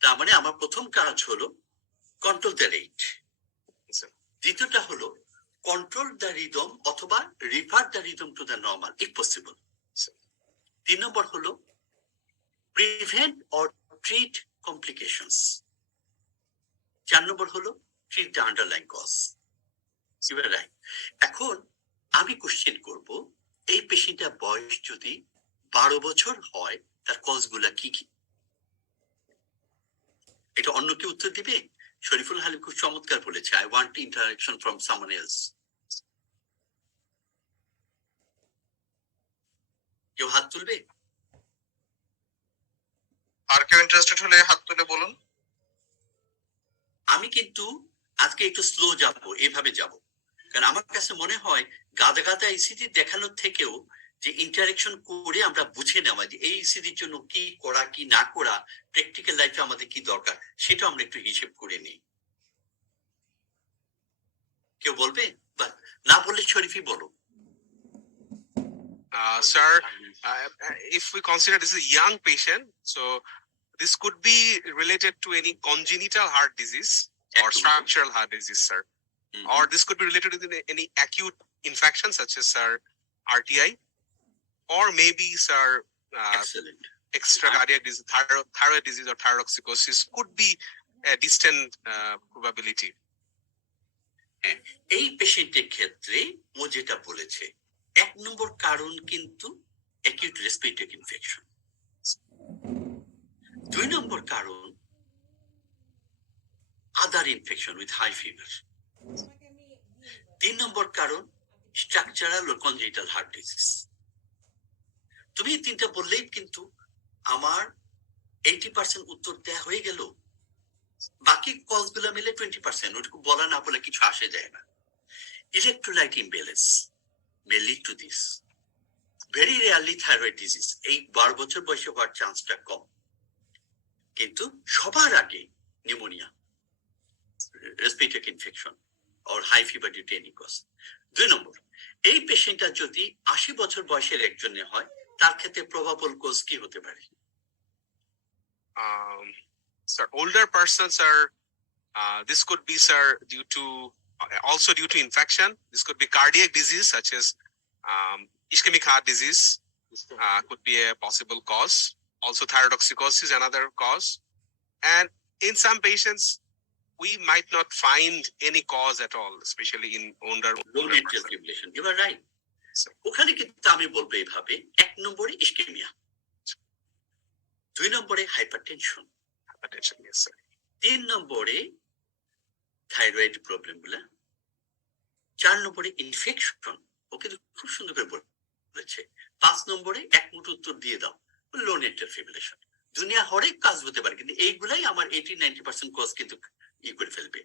তার মানে আমার প্রথম কাজ হলো control the rate, দ্বিতীয়টা হলো control the rhythm অথবা revert the rhythm to the normal if possible. 3 নম্বর হলো প্রিভেন্ট অর ট্রিট কমপ্লিকেশনস। 4 নম্বর হলো treat the underlying cause. Right. এখন আমি কোশ্চেন করব, এই পেশেন্টের বয়স যদি 12 বছর হয়, তার কজগুলা কি কি? এটা অন্য কেউ উত্তর দিবে? শরীফুল হালিম খুব চমৎকার বলেছে, I want interaction from someone else. কেউ হাত তুলবে? আর কেউ ইন্টারেস্টেড হলে হাত তুলে বলুন। আমি কিন্তু আজকে একটু স্লো যাব, এভাবে যাব, কারণ আমার কাছে মনে হয় গাদা গাদা ইসিজি দেখানোর থেকেও যে ইন্টারাকশন করে আমরা বুঝে নেওয়া যে এই ইসিজির জন্য কি করা কি না করা, প্র্যাকটিক্যাল লাইফে আমাদের কি দরকার, সেটা আমরা একটু হিসেব করে নিই। কেউ বলবে? বা না বললে শরীফি বলো। Sir, if we consider this is a young patient, so this could be related to any congenital heart disease or structural heart disease, sir. Or this could be related to any acute infection such as, sir, RTI, or maybe, sir, extra cardiac disease, thyroid disease or thyrotoxicosis could be a distant probability. এই পেশেন্টের ক্ষেত্রে ও যেটা বলেছে, 1 নম্বর কারণ কিন্তু acute respiratory infection. 2 নম্বর কারণ আদার infection with high fever. 3 নম্বর কারণ structural ও congenital heart disease. তুমি এই 3টা বললেই কিন্তু আমার 80% উত্তর দেয়া হয়ে গেল। বাকি কজগুলো মিলে 20%, ওটুকু বলা না বলে কিছু আসে যায় না। Electrolyte imbalance may lead to this. Very rarely thyroid disease, এই 12 বছর বয়সে হওয়ার চান্সটা কম, কিন্তু সবার আগে pneumonia, respiratory infection or high fever due to any cause. 2 নম্বর, এই পেশেন্টটা যদি 80 বছর বয়সের একজনে হয়, তার ক্ষেত্রে প্রবাবল কজ কি হতে পারে? Sir, older persons are, this could be, sir, due to also due to infection. This could be cardiac disease such as ischemic heart disease, could be a possible cause. Also thyrotoxicosis, another cause. And in some patients, we might not find any cause at all, especially in older atrial fibrillation. You are right. ওখানে কিন্তু আমি বলবো এইভাবে, 1 নম্বরে ischaemia, 2 নম্বরে hypertension, yes, sir. 3 নম্বরে thyroid problem গুলা, 4 নম্বরে ইনফেকশন, ওকে খুব সুন্দর করে বলেছে, 5 নম্বরে এক মুঠ উত্তর দিয়ে দাও, লো নেট্রাল ফিব্রিলেশন। দুনিয়া হরেক কাজ হতে পারে, কিন্তু এইগুলাই আমার 80-90% কজ কিন্তু করে ফেলবে।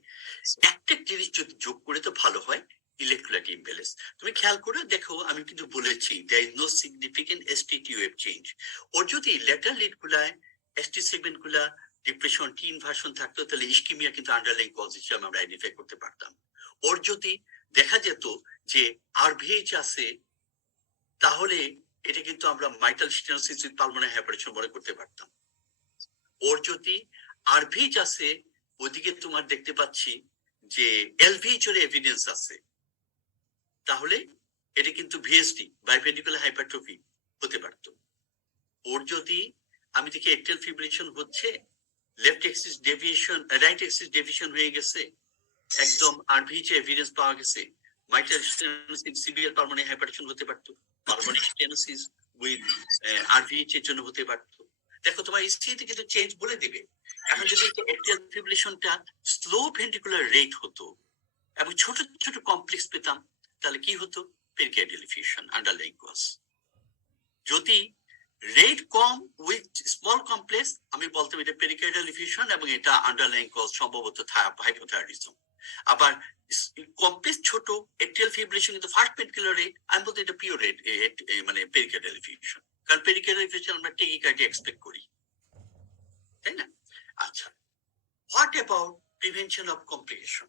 একটা জিনিস যদি যোগ করে তো ভালো হয়, ইলেকট্রোলাইট ইমব্যালেন্স। তুমি খেয়াল করে দেখো, আমি কিন্তু বলেছি there is no significant STT wave change. ওর যদি ল্যাটারাল লিড গুলায় এসটি সেগমেন্ট গুলা ডিপ্রেশন টি ইনভার্সন থাকতো, তাহলে ইস্কিমিয়া কিন্তু আন্ডারলাইং কজ হিসেবে আমরা আইডেন্টিফাই করতে পারতাম। ওর যদি দেখা যেত যে আরভিএইচ আছে, তাহলে এটা কিন্তু আমরা mitral stenosis with pulmonary hypertension মনে করতে পারতাম। ওর যদি আরভিএইচ আছে, ওদিকে তোমার দেখতে পাচ্ছি যে এলভিএইচ এর এভিডেন্স আছে, তাহলে এটা কিন্তু ভিএসডি বাইভেন্ট্রিকুলার হাইপারট্রফি হতে পারত। ওর যদি আমি দেখি অ্যাট্রিয়াল ফিব্রিলেশন হচ্ছে, left axis deviation, right axis deviation হয়ে গেছে, একদম আরভিএইচ এভিডেন্স পাওয়া গেছে, mitral stenosis severe pulmonary hypertension হতে পারত, পালমোনারি স্টেনোসিস উইথ আরভিএইচ এর জন্য হতে পারত। দেখো তোমার ইসিতে কিন্তু চেঞ্জ বলে দিবে। এখন যদি অ্যাট্রিয়াল ফিব্রিলেশনটা স্লো ভেন্ট্রিকুলার রেট হতো এবং ছোট ছোট কমপ্লেক্স পেতাম, তাহলে কি হতো? Pericardial effusion underlying cause. যদি রেট কম উইথ স্মল কমপ্লেক্স, আমি বলতাম এটা পেরিকার্ডিয়াল এফিউশন এবং এটা আন্ডারলাইং কজ সম্ভবত হাইপোথাইরয়েডিজম। আবার কমপ্লেক্স ছোট অ্যাট্রিয়াল ফিব্রিলেশন কিন্তু ফার্স্ট ভেন্ট্রিকুলার রেট, আমি বলতে এটা পিওর রেট, মানে পেরিকার্ডিয়াল এফিউশন, কারণ পেরিকার্ডিয়াল এফিউশন আমরা টেকিকার্ডিয়া এক্সপেক্ট করি, তাই না? আচ্ছা, what about prevention of complication,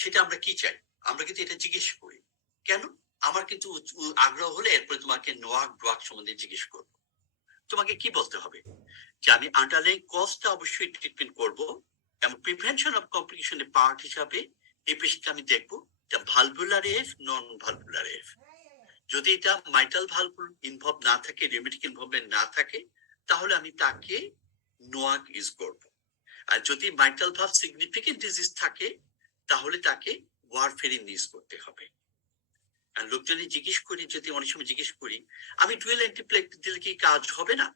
সেটা আমরা কি চাই? আমরা কিন্তু এটা জিজ্ঞেস করি। কেন? আমার কিন্তু আগ্রহ হলে এরপরে তোমাকে নোয়াক ডোয়াক সম্বন্ধে জিজ্ঞেস করবো। তোমাকে কি বলতে হবে? যে আমি আন্ডারলাইন কজটা অবশ্যই ট্রিটমেন্ট করব, এবং প্রিভেনশন অফ কমপ্লিকেশনের পার্ট হিসাবে এই পেশেন্টকে আমি দেখবো যে ভালভুলার এফ, নন ভালভুলার এফ। যদি এটা মাইটাল ভালভ ইনভলভ না থাকে, রিউমেটিক ইনভলভমেন্ট না থাকে, তাহলে আমি তাকে নোয়াক ইউজ করব। আর যদি মাইটাল ভালভ সিগনিফিকেন্ট ডিজিজ থাকে, তাহলে তাকে ওয়ারফেরিন ইউজ করতে হবে। আর লোকজনই জিজ্ঞেস করি, যদি অনেক সময় জিজ্ঞেস করি আমি ডুয়েল অ্যান্টিপ্লেটলেট দিলে কি কাজ হবে না?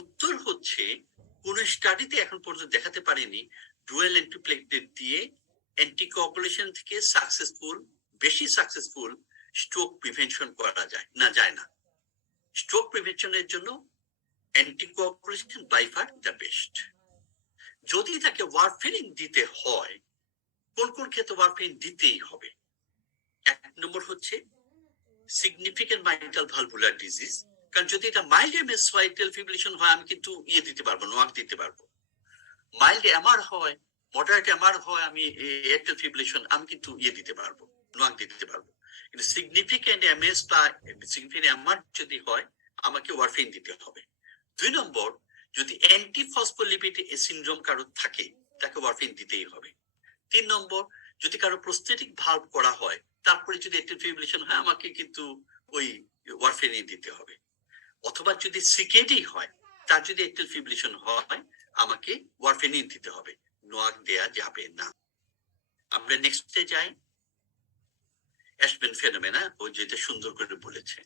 উত্তর হচ্ছে কোন স্টাডিতে এখন পর্যন্ত দেখাতে পারেনি ডুয়েল অ্যান্টিপ্লেটলেট দিয়ে অ্যান্টিকোয়াগুলেশন থেকে বেশি সাকসেসফুল স্ট্রোক প্রিভেনশন করা যায় না। স্ট্রোক প্রিভেনশনের জন্য anticoagulation by far the best. যদি তাকে ওয়ারফেরিন দিতে হয়, কোন কোন ক্ষেত্রে ওয়ারফেরিন দিতেই হবে? 1 নম্বর হচ্ছে সিগনিফিকেন্ট মাইটাল ভালভুলার ডিজিজ, কারণ যদি এটা মাইল্ড এমএস হয়, এট্রিয়াল ফিব্রিলেশন হয়, আমি কিন্তু দিতে পারবো, নোয়াক দিতে পারবো। মাইল্ড এমআর হয়, মডারেট এমআর হয়, আমি এট্রিয়াল ফিব্রিলেশন আমি কিন্তু দিতে পারবো, নোয়াক দিতে পারবো। কিন্তু সিগনিফিকেন্ট এমএস বা সিগনিফিকেন্ট এমআর যদি হয়, আমাকে ওয়ারফেরিন দিতে হবে। 2 নম্বর, যদি অ্যান্টিফসফোলিপিড সিনড্রোম কারো থাকে, তাকে ওয়ারফেরিন দিতেই হবে। 3 নম্বর, যদি কারো প্রস্থেটিক ভালভ করা হয়, তারপরে যদি এট্রিয়াল ফিব্রিলেশন হয়, আমাকে কিন্তু ওই ওয়ারফেরিন দিতে হবে। অথবা যদি সিকেডি হয়, তার যদি এট্রিয়াল ফিব্রিলেশন হয়, আমাকে ওয়ারফেরিন দিতে হবে, নোয়াক দেয়া যাবে না। আমরা নেক্সটে যাই। অ্যাশবেন ফেনোমেনা, ও যেটা সুন্দর করে বলেছে,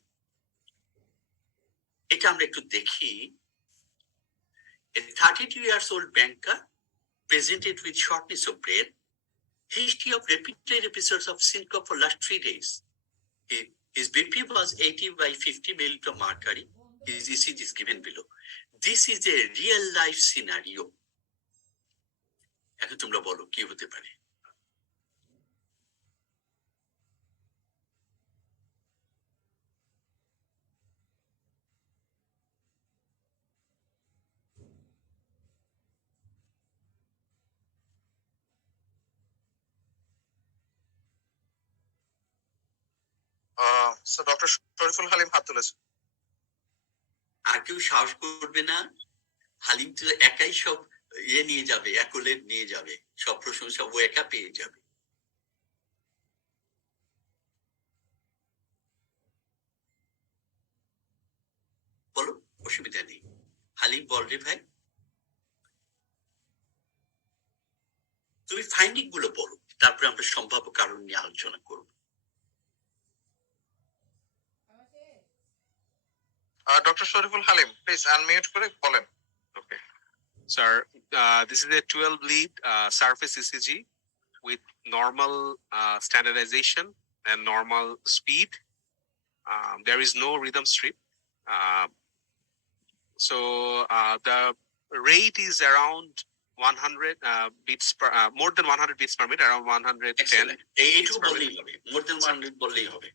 এটা আমরা একটু দেখি। A 32 years old banker presented with shortness of breath, history of repeated episodes of syncope for last 3 days. His BP was 80/50 millimeter mercury. His ECG is given below. This is a real life scenario. এখন তোমরা বলো কি হতে পারে? Doctor Shariful Halim হাত তুলেছে। আর কেউ সাহস করবে না? হালিম তো একাই সব নিয়ে যাবে, অ্যাকোলেড নিয়ে যাবে, সব প্রশংসা ও একা পেয়ে যাবে। বলো, অসুবিধা নেই। হালিম বল রে ভাই, তুমি ফাইন্ডিং গুলো বলো, তারপরে আমরা সম্ভাব্য কারণ নিয়ে আলোচনা করব। Doctor Shariful Halim, please unmute করে বলেন। Okay. Sir, this is a 12 lead surface ECG with normal standardization and normal speed. There is no rhythm strip. So the rate is around 100 beats per, more than 100 beats per minute, around 110. এইটুকু বললেই হবে, মোর দেন 100 বললেই হবে।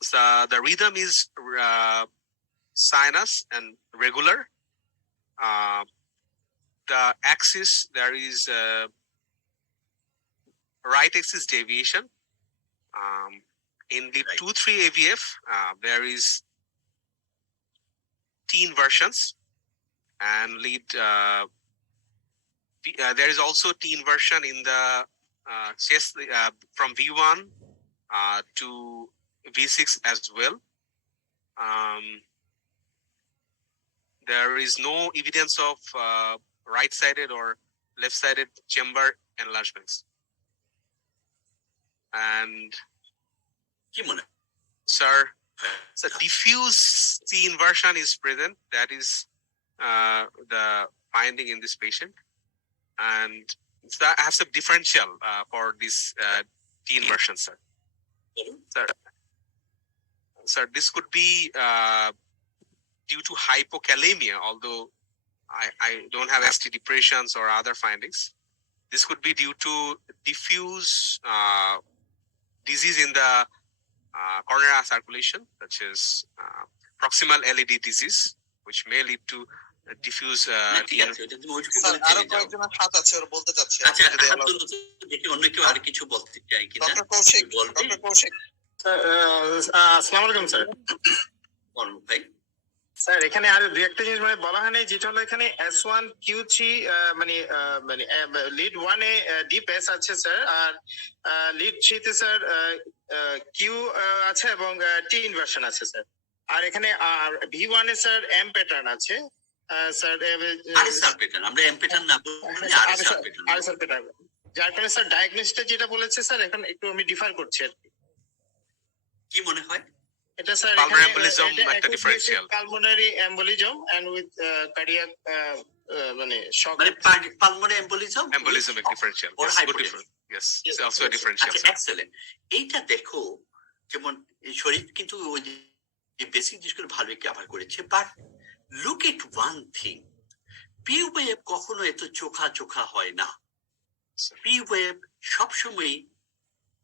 So the rhythm is sinus and regular. The axis, there is right axis deviation. In the Right. 2-3 AVF, there is T inversions, and there is also T inversion in the chest from V1 to V6 as well. There is no evidence of right-sided or left-sided chamber enlargements. And কি মনে হয়? sir, so diffuse T inversion is present. That is the finding in this patient, and that has a differential for this T inversion, sir. Sir, this could be due to hypokalemia, although I don't have ST depressions or other findings. This could be due to diffuse disease in the coronary circulation, such as proximal LED disease, which may lead to diffuse না, ঠিক আছে, ওটা তুমি ওইটুকু sir বলে আরো চলে যাও। কয়েকজনের হাত আছে, ওরা বলতে চাচ্ছে। আচ্ছা, আপনি যদি হাত allow- তুলো তো, দেখি অন্য কেউ আর কিছু বলতে চাই কিনা। ডক্টর কৌশিক, বলবে ডক্টর কৌশিক। আসসালামু আলাইকুম স্যার। অনুপ ভাই। স্যার এখানে আর দুই একটা জিনিস মানে বলা হয় নাই, যেটা হলো এখানে S1 Q3 মানে লিড 1 এ ডিপ এস আছে স্যার, আর লিড 3 তে স্যার কিউ আছে এবং টি ইনভার্সন আছে স্যার। আর এখানে V1 এ স্যার এম প্যাটার্ন আছে স্যার। আরএসআর প্যাটার্ন, আমরা এম প্যাটার্ন না বলে আরএসআর প্যাটার্ন। আরএসআর প্যাটার্ন, যার কারণে স্যার ডায়াগনোসিসটা যেটা বলেছে স্যার, এখন একটু আমি ডিফার করছি আর কি। কি মনে হয়? এটা স্যার Pulmonary embolism একটা differential. Pulmonary embolism and with cardiac মানে শক, মানে pulmonary embolism embolism a differential. or Yes, good hypotension. difference. Yes, it's Yes, also a yes. differential. আচ্ছা, sir. এক্সেলেন্ট। এইটা দেখো, যেমন এই শরীর কিন্তু ওই যে বেসিক জিনিসগুলো ভালোই কভার করেছে, but look at one thing, P wave কখনো এত চোখা চোখা হয় না। পি ওয়েভ সবসময়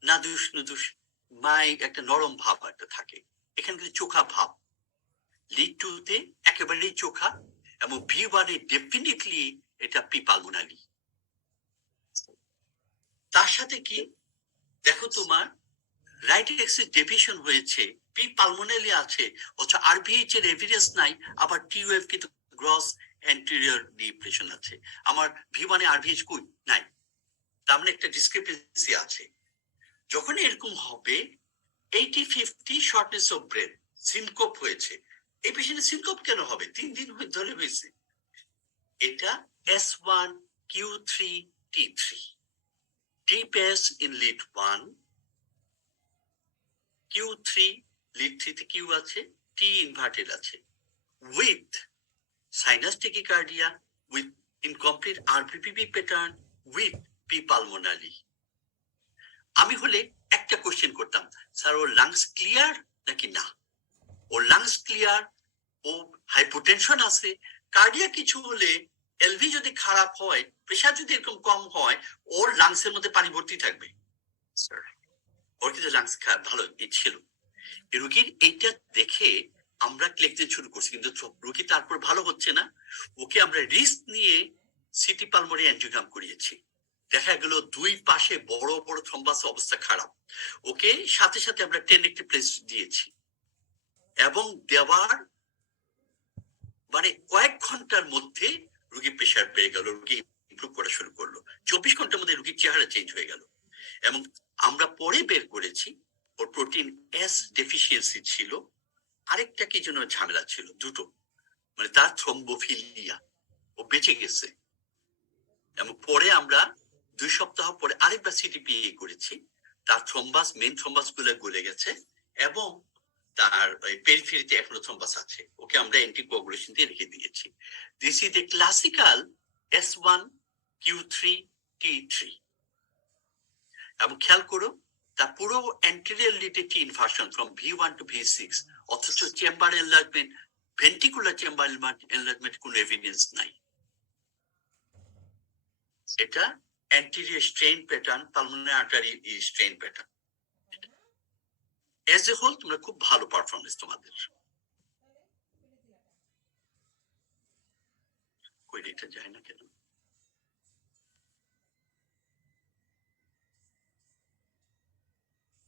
নাদুস নুদুস মাই একটা নরম ভাব একটা থাকে, এখানে কিন্তু চোখা ভাব। লিড 2 তে একেবারেই চোখা, এবং V1 এ ডেফিনেটলি এটা পি পালমোনারি। তার সাথে কি দেখো, তোমার রাইট এক্সিস ডেভিয়েশন হয়েছে, পি পালমোনারি আছে, অথচ আরভিএইচ এর এভিডেন্স নাই, আবার টি ওয়েভ কিন্তু গ্রস অ্যান্টেরিয়র ডিপ্রেশন আছে। আমার V1 এ আরভিএইচ কই নাই, তার মানে একটা ডিসক্রিপেন্সি আছে। যখন এরকম হবে 80-50 শর্টনেস অফ ব্রেথ, সিনকোপ হয়েছে, এই পেশেন্টের সিনকোপ কেন হবে? 3 দিন ধরে হয়েছে। এটা S1 Q3 T3, deep S in lead 1, Q3 lead 3 তে Q আছে, T inverted আছে, with sinus tachycardia, with incomplete RPPB pattern, with P pulmonary। আমি হলে একটা কোশ্চেন করতাম, স্যার ওর লাংস ক্লিয়ার নাকি না? ওর লাংস ক্লিয়ার, ও হাইপোটেনশন আছে, কার্ডিয়া কিছু হলে, এলভি যদি খারাপ হয়, প্রেশার যদি এরকম কম হয়, ওর লাংসের মধ্যে পানি ভর্তি থাকবে। ওর কিন্তু লাংস ভালো ছিল। রুগীর এইটা দেখে আমরা ক্লেকতে শুরু করছি, কিন্তু রুগী তারপর ভালো হচ্ছে না, ওকে আমরা রিস্ক নিয়ে সিটি পালমোনারি অ্যানজিওগ্রাম করিয়েছি। দেখা গেল দুই পাশে বড় বড় থ্রম্বাস, অবস্থা খারাপ। ওকে সাথে সাথে আমরা টেনেক্টিপ্লেস দিয়েছি, এবং দেওয়ার মানে কয়েক ঘন্টার মধ্যে রুগী প্রেশার বেড়ে গেল, রুগী ইমপ্রুভ করা শুরু করলো। 24 ঘন্টার মধ্যে রুগীর চেহারা চেঞ্জ হয়ে গেল। এবং আমরা পরে বের করেছি ওর প্রোটিন এস ডেফিসিয়েন্সি ছিল, আরেকটা কি যেন ঝামেলা ছিল, দুটো, মানে তার থ্রম্বোফিলিয়া, ও বেঁচে গেছে। এবং পরে আমরা 2 সপ্তাহ পরে আরেকবার সিটিপিএ করেছি, তার থ্রম্বাস, মেন থ্রম্বাস গুলো গলে গেছে, এবং তার পেরিফেরিতে এখনো থ্রম্বাস আছে, ওকে আমরা অ্যান্টিকোয়াগুলেশন দিয়ে রেখে দিয়েছি। This is a classical S1 Q3 T3। এবং খেয়াল করো, তার পুরো অ্যান্টেরিয়র লিডে inversion from V1 to V6, অথচ chamber enlargement, ventricular chamber enlargement কোনো এভিডেন্স নাই। এটা anterior strain pattern, pulmonary artery strain pattern. As a whole তোমরা খুব ভালো পারফরমেন্স তোমাদের। কই এটা যায় না কেন?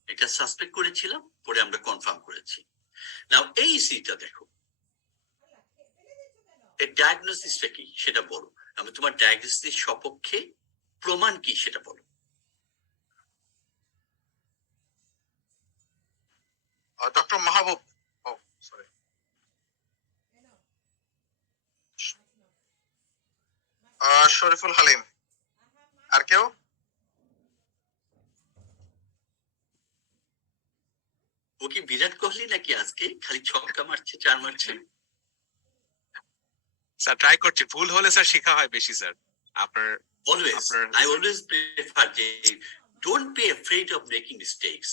এটা সাসপেক্ট করেছিলাম, পরে আমরা কনফার্ম করেছি। নাও এই সিটা দেখো, এর ডায়াগনোসিসটা কি সেটা বলো। আমি তোমার ডায়াগনোসিস সপক্ষে প্রমাণ কি সেটা বলো। ডক্টর মাহবুব, ও সরি, শরীফুল হালিম, আর কেউ? ও কি বিরাট কোহলি নাকি আজকে খালি ছক্কা মারছে, 4 মারছে? স্যার ট্রাই করছি, ভুল হলে স্যার শেখা হয় বেশি স্যার। আপনার I always prefer যে don't be afraid of making mistakes.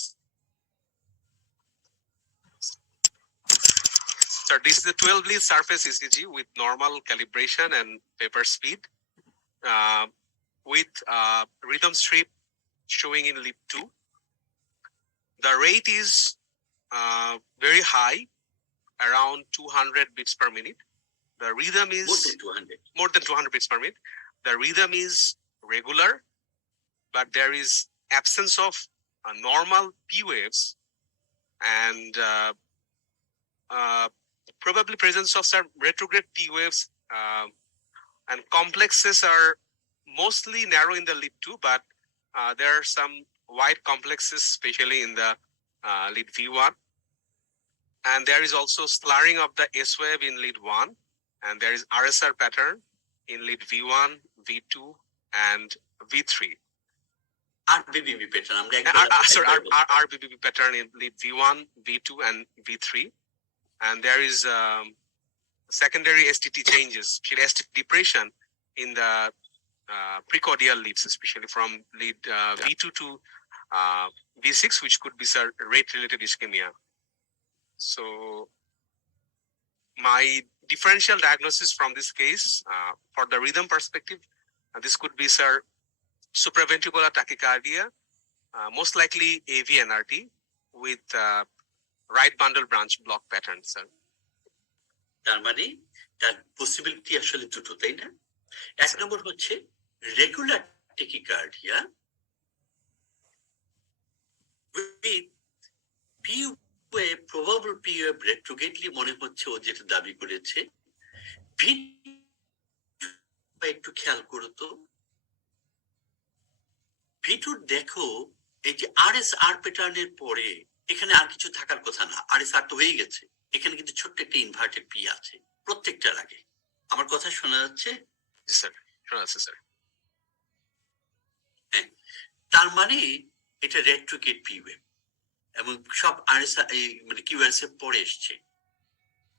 Sir, this is a 12 lead surface ECG with normal calibration and paper speed, with rhythm strip showing in lead 2. The rate is very high, around 200 beats per minute. The rhythm is more than 200. more than 200 beats per minute. The rhythm is regular, but there is absence of normal P waves and probably presence of some retrograde P waves, and complexes are mostly narrow in the lead 2, but there are some wide complexes, especially in the lead V1. And there is also slurring of the S wave in lead 1, and there is RSR pattern in lead V1, V2, and V3. RBBB pattern RBBB pattern in lead V1, V2, and V3. And there is secondary STT changes, STT depression in the precordial leads, especially from lead V2 to V6, which could be rate-related ischemia. So my differential diagnosis from this case, for the rhythm perspective, this could be supraventricular tachycardia, most likely AVNRT with right bundle branch block pattern, sir. তার মানে তার possibility আসলে দুটো, তাই না? এক নম্বর হচ্ছে regular tachycardia with P wave, probable P wave retrogradely মনে হচ্ছে ও যেটা দাবি করেছে। একটু খেয়াল করো তো, ভিটুর দেখো এই যে RSR প্যাটার্নের পরে এখানে আর কিছু থাকার কথা না, RSR তো হয়ে গেছে, এখানে কিন্তু ছোট্ট একটা ইনভার্টেড পি আছে প্রত্যেকটার আগে। আমার কথা শোনা যাচ্ছে? স্যার শোনা যাচ্ছে স্যার। হ্যাঁ, তার মানে এটা রেট্রোগ্রেড পি ওয়েভ এবং সব RSR মানে কিউআরএস এর পরে এসছে।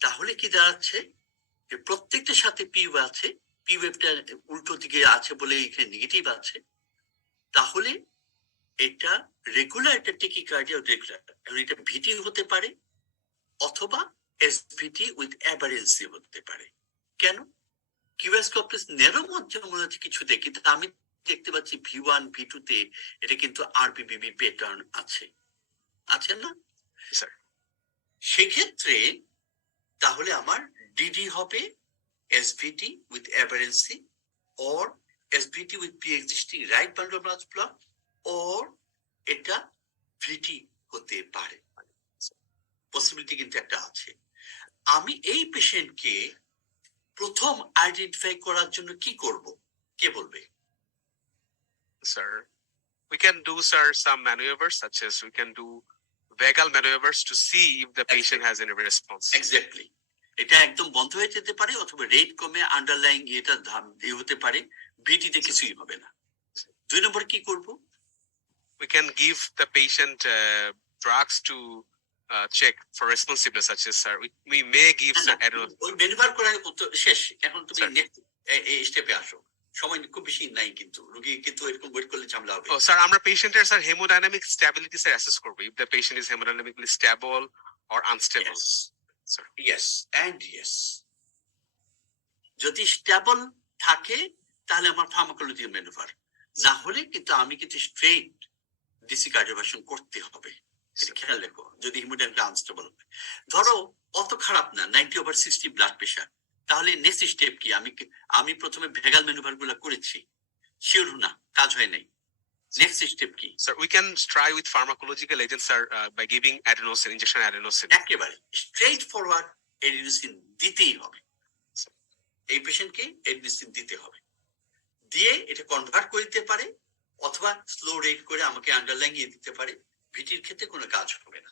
তাহলে কি দাঁড়াচ্ছে যে প্রত্যেকটার সাথে পি ওয়েভ আছে, পি ওয়েভটা উল্টো দিকে আছে বলে এখানে নেগেটিভ আছে। তাহলে এটা রেগুলার, এটা ট্যাকিকার্ডিয়া রেগুলার, এবং এটা ভিটি হতে পারে অথবা এসভিটি উইথ অ্যাবারেন্সি হতে পারে। কেন? কিউএস কমপ্লেক্স নেরো মধ্যে মনে হচ্ছে কিছু দেখি, কিন্তু আমি দেখতে পাচ্ছি V1, V2 তে এটা কিন্তু RBBB প্যাটার্ন আছে, আছে না স্যার? সেক্ষেত্রে তাহলে আমার ডিডি হবে SVT with aberrancy or SVT with pre-existing right bundle branch block, or এটা VT হতে পারে, পসিবিলিটি কিন্তু একটা আছে। আমি এই পেশেন্টকে প্রথম আইডেন্টিফাই করার জন্য কি করব, কে বলবে? Sir, we can do some maneuvers, such as we can do vagal maneuvers to see if the patient has any response. Exactly, এটা একদম বন্ধ হয়ে যেতে পারে অথবা রেট কমে আন্ডারলাইং এটা হতে পারে, ভিটিতে কিছুই হবে না। 2 নম্বর কি করব? We can give the patient drugs to check for responsiveness, such as we may give ওই ম্যানুভার করা শেষ, এখন তুমি নেক্সট স্টেপে আসো। সময় খুব বেশি নাই, কিন্তু রোগী কিন্তু এরকম ওয়েট করলে ঝামেলা হবে। ও স্যার, আমরা পেশেন্টের হেমোডাইনামিক স্ট্যাবিলিটি অ্যাসেস করব, if the patient is hemodynamically stable or unstable. Yes and yes, যদি স্টেবল থাকে তাহলে আমার ফার্মাকোলজি ম্যানুভার, না হলে কিন্তু আমি কিন্তু স্ট্রেট ডিসি কার্ডিওভার্সন করতে হবে। খেয়াল রেখো, যদি হিমোডাইনামিক আনস্টেবল হয়। ধরো অত খারাপ না, 90/60 ব্লাড প্রেশার, তাহলে নেক্সট স্টেপ কি? আমি প্রথমে ভেগাল ম্যানুভার গুলো করেছি, শিওর না, কাজ হয় নাই। নেক্সট স্টেপ কি? Sir, we can try with pharmacological agents, sir, by giving adenosine, injection adenosine. একেবারে স্ট্রেট ফরওয়ার্ড এডিনোসিন দিতেই হবে, এই পেশেন্টকে এডিনোসিন দিতে হবে, দিয়ে এটা কনভার্ট করে দিতে পারে অথবা স্লো রেট করে আমাকে আন্ডারলাইন দিতে পারে, ভিটির ক্ষেত্রে কোনো কাজ হবে না।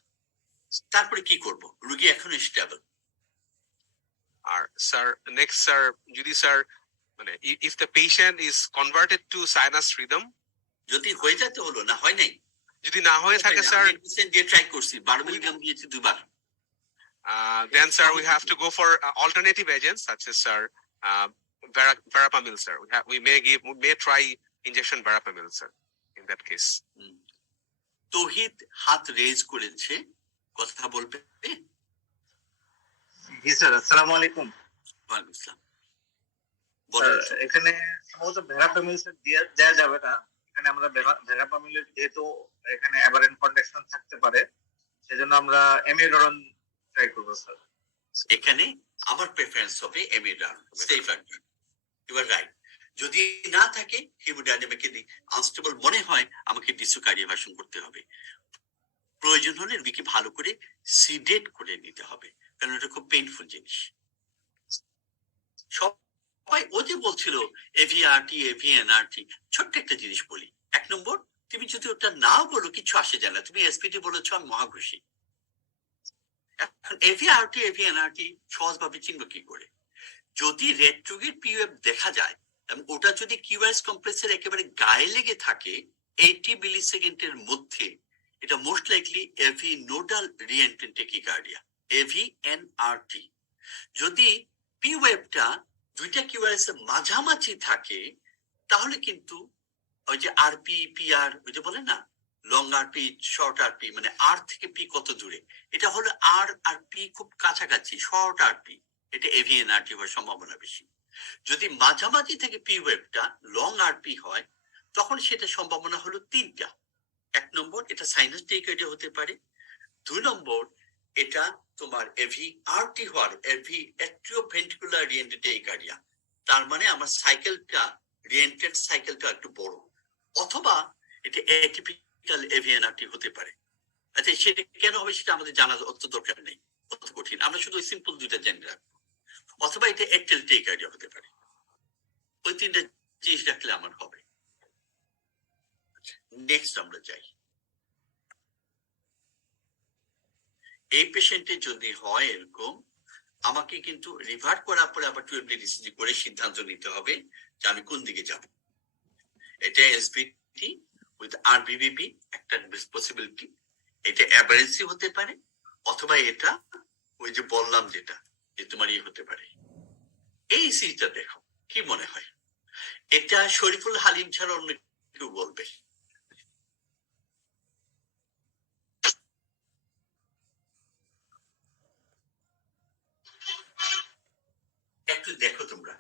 তারপরে কি করব? রোগী এখনো স্টেবল। আর স্যার নেক্সট স্যার, যদি স্যার মানে if the patient is converted to sinus rhythm, যদি হয়ে যেতে হলো, না হয় নাই, যদি না হয়ে থাকে স্যার, দিয়ে ট্রাই করছি, 12 মিলিগ্রাম দিয়েছি 2 বার, then sir we have to go for alternative agents such as sir verapamil, sir. We may try injection verapamil, sir, in that case. তৌহিদ হাত রেজ করেছে, কথা বলবে? জি স্যার, আসসালামু আলাইকুম। ওয়ালাইকুম আসসালাম। এখানে সম্ভবত ভেরাপামিল দেওয়া যাবে না, এখানে আমরা ভেরাপামিলের যেহেতু এখানে অ্যাবারেন্ট কন্ডিশন থাকতে পারে, সেজন্য আমরা এমিডরন ট্রাই করব স্যার। এখানে আমার প্রেফারেন্স হবে এমিডার সেফ ইউ আর রাইট। যদি না থাকে হিমোডাইনামিক্যালি আনস্টেবল মনে হয় আমাকে ডিসোকার্ডিয়াভার্সন করতে হবে। প্রয়োজন হলে রোগীকে ভালো করে সিডেট করে নিতে হবে, কারণ এটা খুব পেইনফুল জিনিস। সবাই ও যে বলছিল এভিআরটি এভিএনআরটি, ছোট্ট একটা জিনিস বলি। 1 নম্বর, তুমি যদি ওটা না বলো কিছু আসে যায় না, তুমি এসপিটি বলেছো, আমি মহা খুশি। এখন এভিআরটি এভিএনআরটি সহজভাবে চিনব কি করে? যদি রেট্রোগেড পিওএফ দেখা যায় এবং ওটা যদি কিউএস কমপ্লেক্সের একেবারে গায়ে লেগে থাকে 80 মিলিসেকেন্ডের মধ্যে, এটা most likely AV nodal reentry tachycardia, AVNRT. যদি পিওএফটা দুইটা কিউএস এর মাঝামাঝি থাকে, তাহলে কিন্তু ওই যে আরপি পিআর, ওই যে বলে না লং আরপি শর্ট আরপি, মানে আর থেকে পি কত দূরে, এটা হলো আর আর পি খুব কাছাকাছি, শর্ট আরপি, এটা এভিএনআরটি হওয়ার সম্ভাবনা বেশি। যদি মাঝামাঝি থেকে পি ওয়েভটা লং আরপি হয়, তখন সেটা সম্ভাবনা হলো 3টা। 1 নম্বর, এটা সাইনাস টেকিকার্ডিয়া হতে পারে। 2 নম্বর, এটা তোমার এভিআরটি হওয়ার এভি অ্যাট্রিওভেন্ট্রিকুলার রিএন্ট্রি টেকিকার্ডিয়া, তার মানে আমার সাইকেলটা রিএন্ট্রেট সাইকেলটা একটু বড়, অথবা এটা অ্যাটিপিক্যাল এভিএনআরটি হতে পারে। আচ্ছা, সেটা কেন হবে সেটা আমাদের জানা অত দরকার নেই, অত কঠিন, আমরা শুধু ওই সিম্পল দুইটা জেনে রাখবো। অথবা এটা একটেল টেকিকার্ডিয়া হতে পারে। ওই 3টা জিনিস রাখলে আমার হবে। নেক্সট আমরা যাই। এই পেশেন্টের যদি হয় এরকম, আমাকে কিন্তু রিভার্ট করার পরে আবার 12 ব্লেড ইসিজি করে সিদ্ধান্ত নিতে হবে যে আমি কোন দিকে যাব। এটা এসবিটি উইথ আরবিবিবি একটা পসিবিলিটি, এটা অ্যাবারেন্সি হতে পারে, অথবা এটা ওই যে বললাম যেটা যে তোমার হতে পারে। এই সিটা দেখো কি মনে হয়, এটা শরীফুল হালিম ছাড়া অন্য কেউ বলবে? একটু দেখো তোমরা।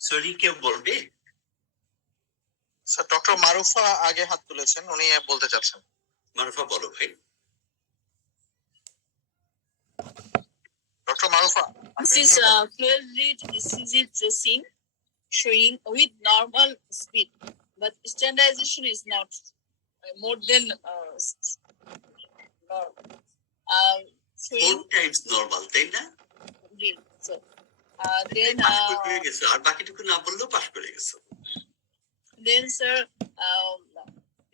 সরি, কেউ বলবে? স্যার ডক্টর মারুফা আগে হাত তুলেছেন, উনি বলতে চাচ্ছেন। মারুফা বলো ভাই। Doctor Marufa, This is 12 lead ECG tracing showing with normal speed, but standardization is not more than showing 4 times normal, তাই না? real. So then পাস করে গেছো, আর বাকিটুকু না বললেও পাস করে গেছো। then sir,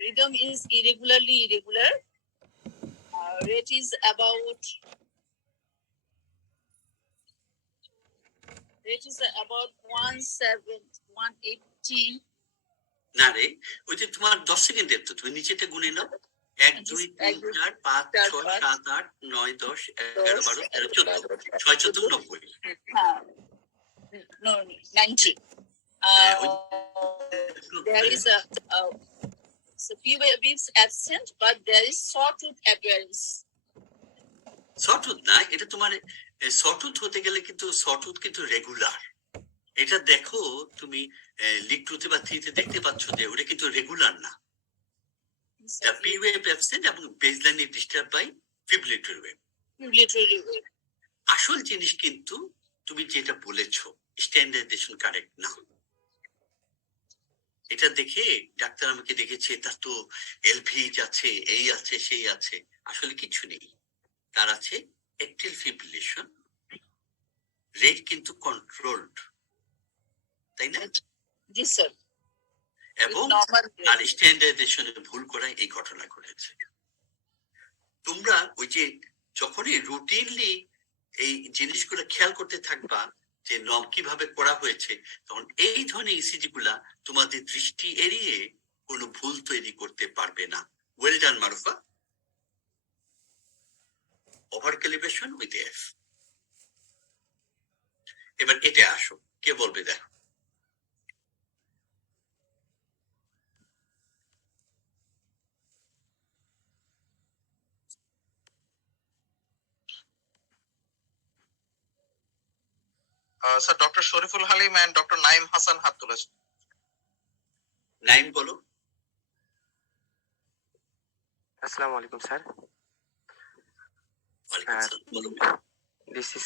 rhythm is irregularly irregular. Rate is about 180. না রে, ওই যে তোমার 10 সেকেন্ডের তো, তুমি নিচেটা গুনে নাও। 1 2 3 4 5 6 7 8 9 10 11 12 13 14 6 14 90। No, 90. There is a few waves absent, but there is sawtooth appearance. সটুথ না, এটা তোমার সটুথ হতে গেলে কিন্তু সটুথ কিন্তু রেগুলার। এটা দেখো তুমি লিড 2 তে বা 3 তে দেখতে পাচ্ছ যে ওটা কিন্তু রেগুলার না। The P wave absent এবং baseline is disturbed by fibrillatory wave. Fibrillatory wave. আসল জিনিস কিন্তু তুমি যেটা বলেছো স্ট্যান্ডার্ডাইজেশন কারেক্ট না। এটা দেখে ডাক্তার আমাকে দেখেছে তার তো এলভিজ আছে, এই আছে, সেই আছে, আসলে কিছু নেই। তার আছে অ্যাক্টিভ ফিব্রিলেশন, রেট কিন্তু কন্ট্রোলড, তাই না? জি স্যার। এবং আর স্ট্যান্ডার্ডাইজেশনে ভুল করায় এই ঘটনা ঘটেছে। তোমরা ওই যে যখনই রুটিনলি এই জিনিসগুলো খেয়াল করতে থাকবা যে নম কিভাবে করা হয়েছে, তখন এই ধরনের ইসিজি গুলা তোমাদের দৃষ্টি এড়িয়ে কোনো ভুল তৈরি করতে পারবে না। Well done Marufa. Over calibration with F. এবার এটা আসো, কে বলবে দেখো। Sir doctor Shariful Halim and doctor Naim Hasan হাত তুলেছেন। নাইম বলো। Assalamu alaikum, sir. ওয়ালাইকুম আসসালাম, বলো। This is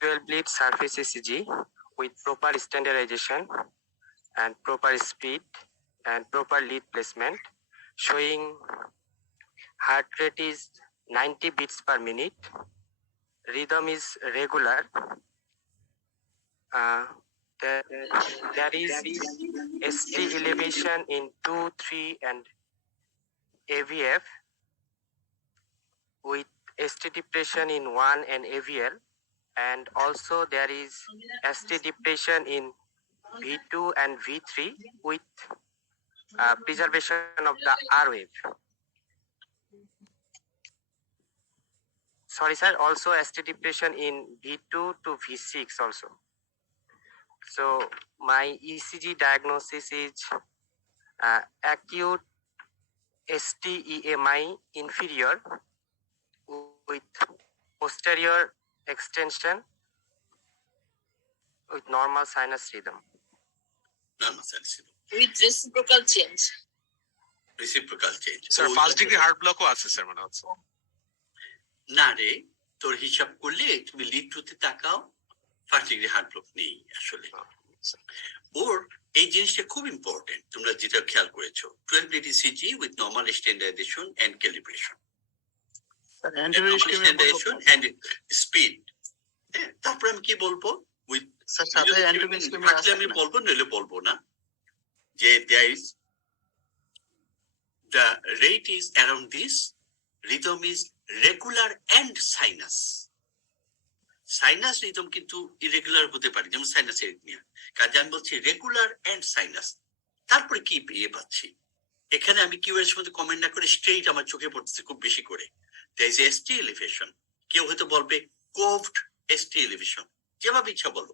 12 lead surface ECG with proper standardization and proper speed and proper lead placement, showing heart rate is 90 beats per minute, rhythm is regular. There is ST elevation in 2, 3 and AVF with ST depression in 1 and AVL, and also there is ST depression in V2 and V3 with preservation of the R wave. Sorry sir, also ST depression in V2 to V6 also. So my ECG diagnosis is acute STEMI inferior with posterior extension with normal sinus rhythm. Normal sinus rhythm. With reciprocal change. Reciprocal change. Sir first degree heart ব্লকও আছে sir মনে হচ্ছে। না রে, তোর হিসাব করলে তুমি লিড 2 তে তাকাও, ফার্স্ট ডিগ্রি হার্ট ব্লক নেই আসলে। ওর এই জিনিসটা খুব ইম্পর্টেন্ট, তোমরা যেটা খেয়াল করেছো 12 lead ECG with normal standardization and calibration. Standardization and speed. তারপর আমি কি বলবো, উইথ আমি বলবো নইলে বলবো না, যে there is the rate is around this, rhythm is regular and sinus. Sinus rhythm কিন্তু ইরেগুলার হতে পারে, যেমন সাইনাস এরিথমিয়া। কাজে আমি বলছি রেগুলার এন্ড সাইনাস। তারপরে কি পেয়ে পাচ্ছি, এখানে আমি কিউ এর মধ্যে কমেন্ট না করে স্ট্রেইট আমার চোখে পড়তেছে খুব বেশি করে, there is ST elevation। কেউ হয়তো বলবে coved ST elevation, যেভাবে ইচ্ছা বলো।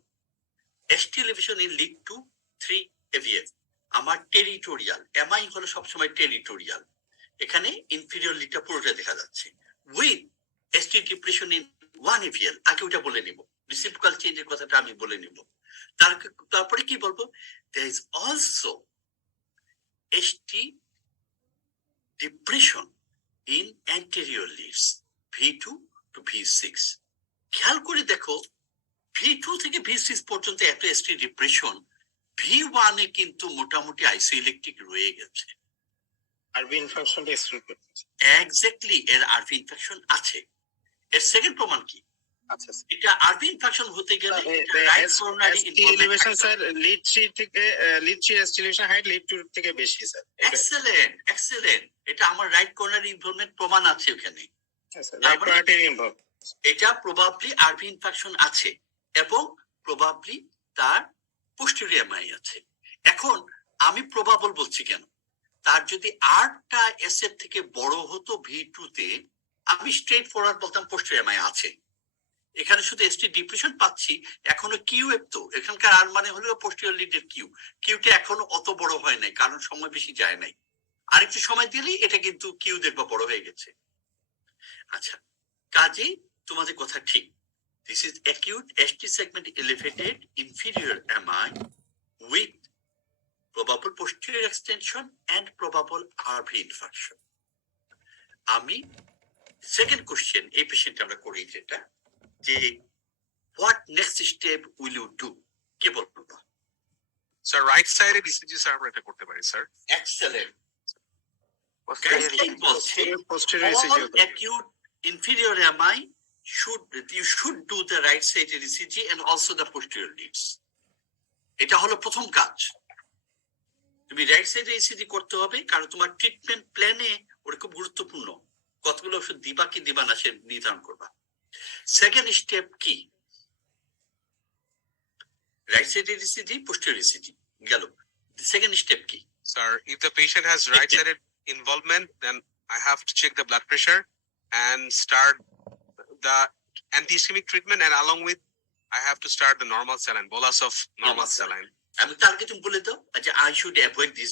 ST elevation in lead 2, 3 AVF। আমার টেরিটোরিয়াল, এমআই হলো সবসময় টেরিটোরিয়াল, এখানে ইনফিরিয়র লিডটা পুরোটা দেখা যাচ্ছে। With ST depression in 1 AVL, আগে ওটা বলে নিব, রিসিপ্রোকাল চেঞ্জের কথাটা আমি বলে নিব। তারপরে কি বলবো, there is also ST depression in anterior leads V2 to V6। খেয়াল করে দেখো V2 থেকে V6 পর্যন্ত একটা ST depression, V1 এ কিন্তু মোটামুটি আইসোইলেকট্রিক রয়ে গেছে। আরবি ইনফেকশন এক্স্যাক্টলি, এর আরবি ইনফেকশন আছে। এর সেকেন্ড প্রমাণ কি, আচ্ছা এটা আরবি ইনফেকশন হতে গেলে এলিভেশন স্যার লিড 3 থেকে লিড 3 এস্টিলেশন হাইট লিড 2 থেকে বেশি স্যার। এক্সেলেন্ট এক্সেলেন্ট, এটা আমার রাইট কর্নার ইনভলভমেন্ট প্রমাণ আছে ওখানে। এটা প্রবাবলি আরবি ইনফেকশন আছে এবং প্রবাবলি তার পোস্টেরিয়র এমআই আছে। এখন আমি প্রবাবল বলছি কেন, তার যদি 8টা এসএফ থেকে বড় হতো V2 তে, আমি স্ট্রেট ফরওয়ার্ড বলতাম পোস্টেরিয়র এমআই আছে। এখানে শুধু এসটি ডিপ্রেশন পাচ্ছি, এখনো কিউ এফ তো এখানকার আর মানে হলো পোস্টেরিয়র লিডের কিউটা এখনো অত বড় হয় নাই, কারণ সময় বেশি যায় নাই। আরেকটু সময় দিলেই এটা কিন্তু কিউ দেখবা বড় হয়ে গেছে। আচ্ছা, কাজে তোমাদের কথা ঠিক। This is acute ST segment elevated inferior MI with probable posterior extension and probable RV infarction. আমি সেকেন্ড কোশ্চেন এই পেশেন্টে আমরা করি যেটা যে what next step will you do? কে বলবো? স্যার রাইট সাইডে ECG স্যার আমরা এটা করতে পারি স্যার। Excellent. Posterior Guideline বলছে posterior all ECG acute inferior MI you should do the right side ECG and also the posterior leads. এটা হলো প্রথম কাজ। তুমি রাইট সাইডে ECG করতে হবে কারণ তোমার ট্রিটমেন্ট প্ল্যানে ওটা খুব গুরুত্বপূর্ণ। কতগুলো ওষুধ দিবা কি দিবা না সে নির্ধারণ করবা। সেকেন্ড স্টেপ কি? রাইট সাইডে ECG, posterior ECG গেল। সেকেন্ড স্টেপ কি? Sir, if the patient has right-sided involvement, then I have to check the blood pressure and start the anti-ischemic treatment, and along with, I have to start the normal saline, bolus of normal saline. আমি তারকে তুমি বলে দাও যে I should avoid this.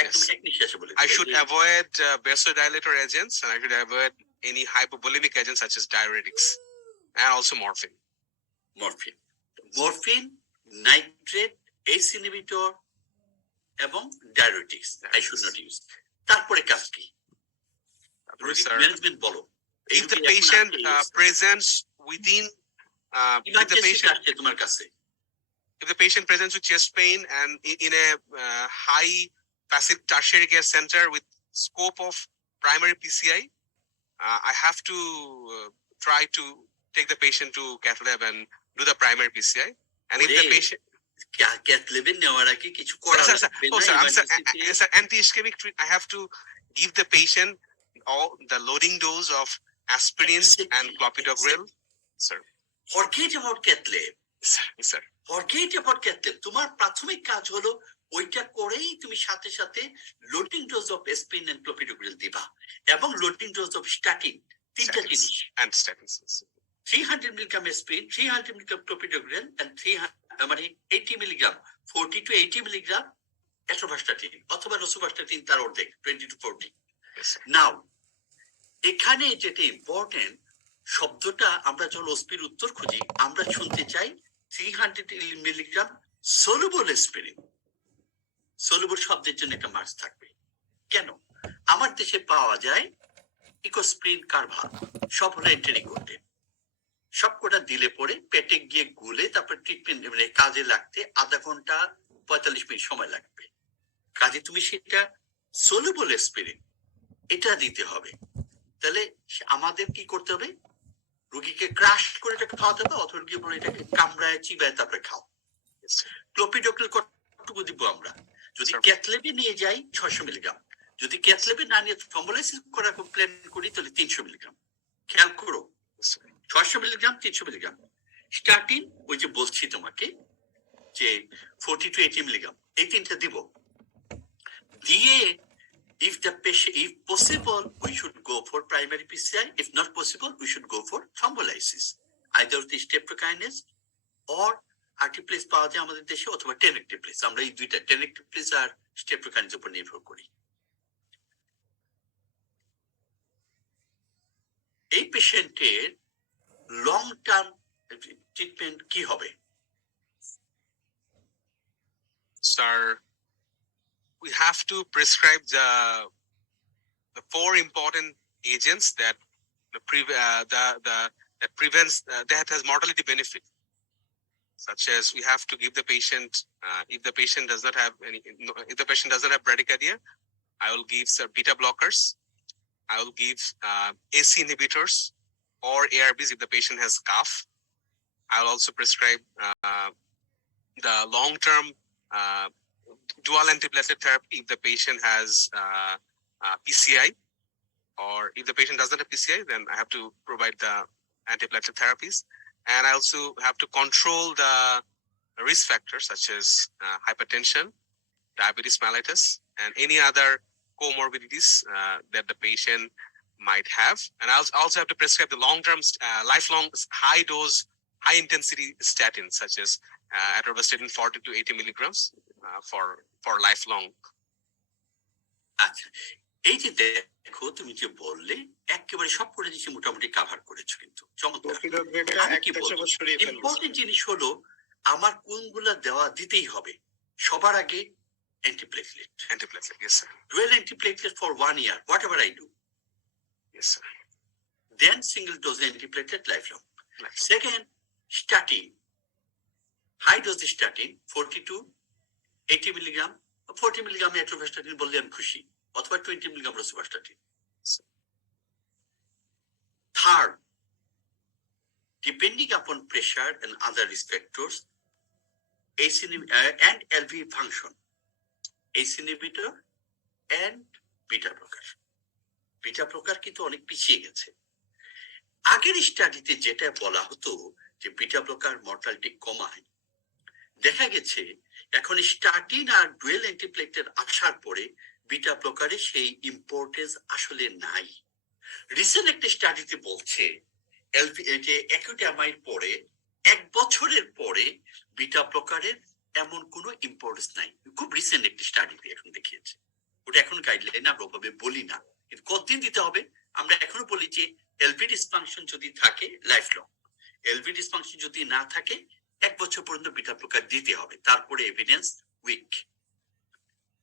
একদম এক নিঃশ্বাসে বলে দাও। I should avoid vasodilator agents, and I should avoid any hypovolemic agents such as diuretics, and also morphine. Morphine, nitrate, ACE inhibitor, এবং diuretics I should not use. তারপরে কাজ কি? Management বলো। If the patient presents within, if the patient আসছে তোমার কাছে, if the patient presents with chest pain and in a high passive tertiary care center with scope of primary PCI, I have to try to take the patient to cath lab and do the primary PCI. And if the patient cath lab নেওয়ার আগে কিছু করা sir, anti-ischemic treatment, I have to give the patient all the loading dose of aspirin and clopidogrel. Sir. Forget about cath lab. Sir. Forget about cath lab. তোমার প্রাথমিক কাজ হলো ওইটা করেই তুমি সাথে সাথে loading dose of aspirin and clopidogrel দিবা এবং লোডিং ডোজ অফ স্ট্যাটিন, তিনটা জিনিস। And statins. 300 milligram aspirin, 300 milligram clopidogrel and 80 milligram, 40 to 80 milligram atorvastatin অথবা rosuvastatin তার অর্ধেক 20 to 40. Now এখানে যেটা ইম্পর্টেন্ট শব্দটা আমরা যখন ওসপির উত্তর খুঁজি আমরা শুনতে চাই 300 মিলিগ্রাম সলুবল অ্যাসপিরিন। সলুবল শব্দের জন্য একটা মার্কস থাকবে। কেন? আমার দেশে পাওয়া যায় ইকোস্প্রিন, কারভা, সব হলো এন্টেরিকোটেড। সবকটা দিলে পরে পেটে গিয়ে গুলে তারপর ট্রিটমেন্ট মানে কাজে লাগতে আধা ঘন্টা 45 মিনিট সময় লাগবে। কাজে তুমি সেটা সলুবল অ্যাসপিরিন এটা দিতে হবে। তাহলে আমাদের কি করতে হবে? রোগীকে ক্রাশ করে এটাকে খাওয়াতে হবে অথবা রোগী বলে এটাকে কামড়ায় চিবায় তারপরে খাও। ক্লোপিডোগ্রেল কতটুকু দিব আমরা? যদি ক্যাথ ল্যাবে নিয়ে যাই 600 মিলিগ্রাম, যদি ক্যাথ ল্যাবে না নিয়ে থ্রম্বোলাইসিস করার প্ল্যান করি তাহলে 300 মিলিগ্রাম। খেয়াল করো 600 মিলিগ্রাম 300 মিলিগ্রাম। স্টার্টিং ওই যে বলছি তোমাকে যে 40 to 80 মিলিগ্রাম এই তিনটা দিব। দিয়ে if possible we should go for primary PCI, if not possible we should go for thrombolysis, either the streptokinase or artiplase পাওয়া যায় আমাদের দেশে অথবা tenecteplase। আমরা এই দুইটা tenecteplase আর streptokinase উপর নির্ভর করি। এই পেশেন্টের লং টার্ম ট্রিটমেন্ট কি হবে? Sir, we have to prescribe the 4 important agents that that prevents that has mortality benefit, such as we have to give the patient if the patient does not have bradycardia, I will give beta blockers, I will give AC inhibitors or ARBs if the patient has cough. I will also prescribe the long-term dual antiplatelet therapy if the patient has PCI, or if the patient doesn't have PCI, then I have to provide the antiplatelet therapies. And I also have to control the risk factors such as hypertension, diabetes mellitus, and any other comorbidities that the patient might have. And I also have to prescribe the long-term, lifelong, high-dose, high-intensity statins such as atorvastatin 40 to 80 milligrams for lifelong. আচ্ছা, এই যে দেখো তুমি যে বললে একেবারে সব করে দিচ্ছি, মোটামুটি কাভার করেছো, কিন্তু চমৎকার। প্রকৃতপক্ষে আমি কি একটা বলবো, সবুজ সরিয়ে ফেলবো ইম্পর্টেন্ট জিনিস হলো আমার কোনগুলা দেওয়া দিতেই হবে। সবার আগে antiplatelet, Yes, sir. Dual antiplatelet for 1 year, whatever I do. Yes, sir. Then single dose antiplatelet lifelong. Lifelong. Second, statin, high dose statin 42 80 milligram, 40 milligram atorvastatin বললে আমি খুশি, অথবা 20 milligram rosuvastatin. Third, depending upon pressure and other risk factors, ACE and LV function, ACE inhibitor and beta blocker. Beta blocker কিন্তু অনেক পিছিয়ে গেছে। আগের স্টাডিতে যেটা বলা হতো যে বিটা ব্লকার মর্টালিটি কমায়, দেখা গেছে এখন স্টাটিন আর ডুয়েল অ্যান্টিপ্লেটলেট আসার পরে বিটা ব্লকারে সেই ইম্পর্টেন্স আসলে নাই। রিসেন্ট একটা স্টাডিতে বলছে যে অ্যাকিউট এমআই পরে 1 বছরের পরে বিটা ব্লকারের এমন কোনো ইম্পর্টেন্স নাই। খুব রিসেন্ট একটা স্টাডিতে এখন দেখিয়েছে। ওটা এখন গাইডলাইন আমরা ওভাবে বলি না, কিন্তু কতদিন দিতে হবে আমরা এখনো বলি যে এলভি ডিসফাংশন যদি থাকে লাইফ লং, এলভি ডিসফাংশন যদি না থাকে 1 বছর পর্যন্ত বিটা ব্লকার দিতে হবে, তারপরে evidence weak.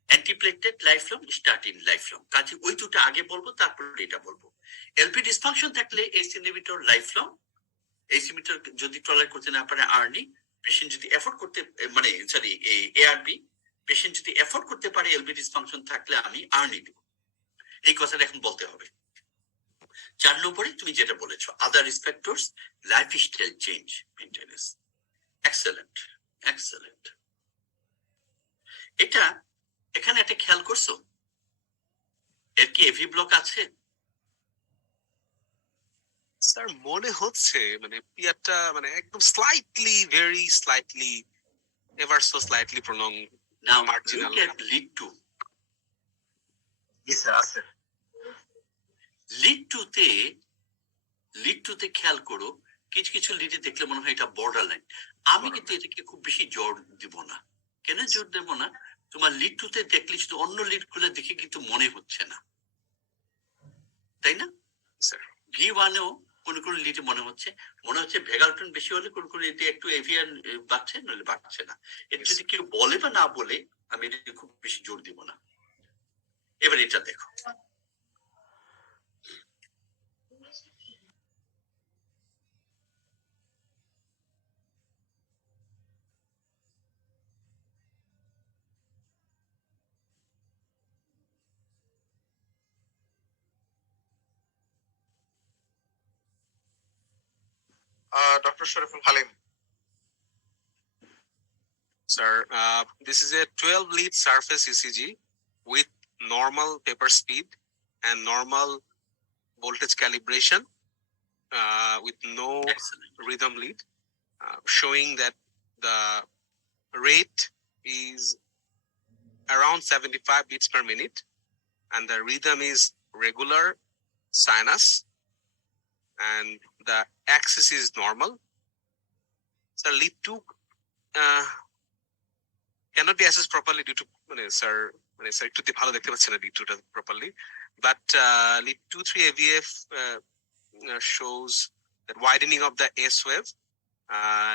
Antiplatelet life long, statin life long, কাজে ওই দুটো আগে বলবো তারপরে এটা বলবো। এলভি ডিসফাংশন থাকলে ACE inhibitor life long, ACE inhibitor যদি টলারেট করতে না পারে আর্নি, পেশেন্ট যদি এফোর্ড করতে মানে সরি এআরবি, পেশেন্ট যদি এফোর্ড করতে পারে এলভি ডিসফাংশন থাকলে আমি আর্নি দেব, এই কথাটা এখন বলতে হবে। 4 নম্বরে তুমি যেটা বলেছো আদার risk factors, lifestyle change, maintenance. Excellent, excellent. এটা এখানে একটা খেয়াল করছো, এর কি এভি ব্লক আছে? স্যার মনে হচ্ছে মানে পিয়ারটা মানে একদম slightly, very slightly, ever so slightly prolong now marginal. Look at lead 2। G sir আছে। লিড টু তে খেয়াল করো, কিছু কিছু লিডে দেখলে মনে হয় এটা বর্ডার লাইন। আমি কিন্তু এটাকে খুব বেশি জোর দিব না। কেন জোর দেব না? তোমার লিড টু তে দেখলে শুধু অন্য লিড গুলো দেখে কিন্তু মনে হচ্ছে না, তাই না? স্যার V1-এও কোন কোন লিডে মনে হচ্ছে ভেগালটন বেশি হলে কোন কোন লিডে একটু এভিয়ান বাড়ছে, নইলে বাড়ছে না। এটা যদি কেউ বলে বা না বলে আমি এটাকে খুব বেশি জোর দিব না। এবার এটা দেখো, doctor Shariful Halim. Sir, this is a 12 lead surface ECG with normal paper speed and normal voltage calibration with no excellent. rhythm lead, showing that the rate is around 75 beats per minute and the rhythm is regular sinus and the axis is normal. So lead 2 cannot be assessed properly due to sir একটু ভালো দেখতে পাচ্ছেন না lead 2 টা properly, but lead 2-3 AVF shows that widening of the S wave,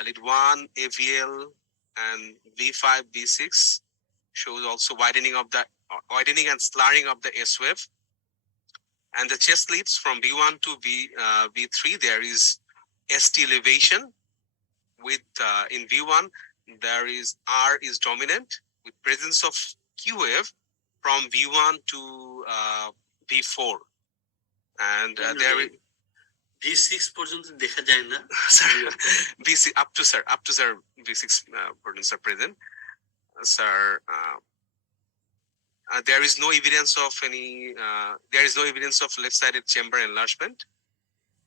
lead 1 AVL and V5 V6 shows also widening and slurring of the S wave, and the chest leads from V1 to V3 there is ST elevation with in V1 there is R is dominant with presence of Q wave from V1 to V4, and there is V6 পর্যন্ত দেখা যায় না sir V6 up to sir V6 pardon sir present sir. There is no evidence of left-sided chamber enlargement.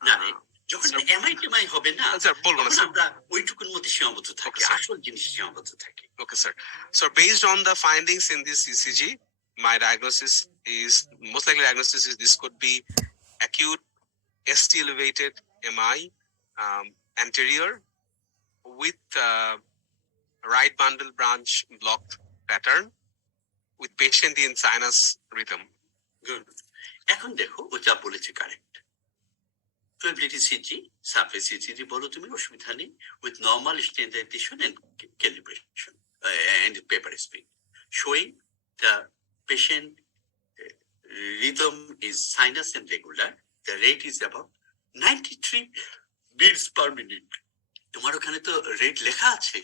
না রে, যখন MI হবে না sir বলবো না স্যার, আমরা ওইটুকুর মধ্যে সীমাবদ্ধ থাকি, Okay, sir. আসল জিনিস সীমাবদ্ধ থাকি। Okay, sir. So based on the findings in this ECG, my diagnosis is this could be acute ST elevated MI anterior with right bundle branch blocked pattern with patient in sinus rhythm. Good. এখন দেখো ও যা বলেছে correct. 12 lead ECG, surface ECG বলো তুমি, অসুবিধা নেই, with normal standardization and calibration and paper speed, showing the patient rhythm is sinus and regular. The rate is about 93 beats per minute. তোমার ওখানে তো রেট লেখা আছে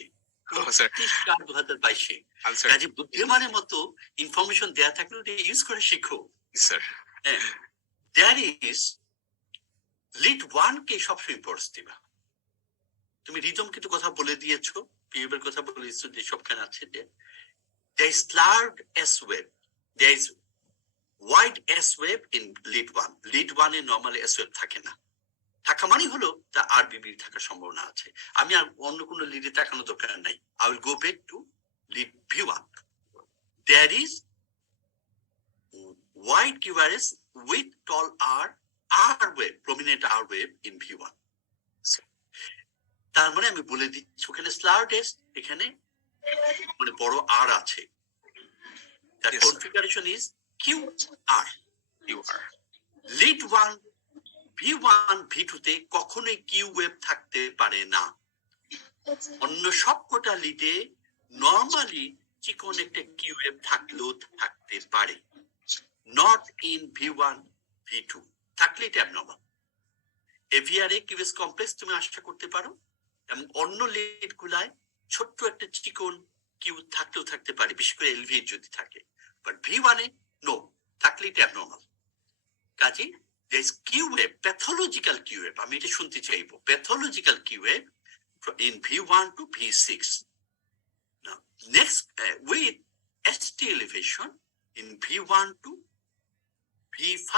sir. 2022 I'm sorry. কাজে বুদ্ধিমানের মতো ইনফরমেশন দেয়া থাকলে ওটা ইউজ করে শিখো। Sir. There is লিড 1 কে সবসময় ইম্পর্টেন্স দিবা। তুমি রিদম কিন্তু কথা বলে দিয়েছো, পিএবের কথা বলে দিয়েছো যে সবখানে আছে। there is slurred S wave, there is wide S wave in lead 1. lead 1 A normally S wave থাকে না, থাকা মানে হলো তা আরবিবি থাকার সম্ভাবনা আছে। আমি আর অন্য কোনো লিডে তাকানোর দরকার নাই। I will go back to lead V1. There is wide QRS with tall R wave, prominent R wave in V1. তার মানে আমি বলে দিচ্ছি ওখানে স্লার টেস্ট, এখানে মানে বড় আর আছে। That Yes, configuration is QR. you are. Lead 1 V1 V2 তে কখনোই কিউ ওয়েভ থাকতে পারে না। অন্য সবকটা লিডে নরমালি চিকন একটা কিউ ওয়েভ থাকলেও থাকতে পারে, নট ইন V1 V2, থাকলে এটা অ্যাবনর্মাল। এভিআর এ কিউএস কমপ্লেক্স তুমি আশা করতে পারো, এবং অন্য লিড গুলায় ছোট্ট একটা চিকন কিউ থাকলেও থাকতে পারে, বিশেষ করে এলভিএ যদি থাকে, বাট V1 এ নো, থাকলে এটা অ্যাবনর্মাল। কাজে there is Q wave, pathological Q wave, আমি এটা শুনতে চাইবো, pathological Q wave in V1 to V6. Now next with ST elevation in V1 to V5,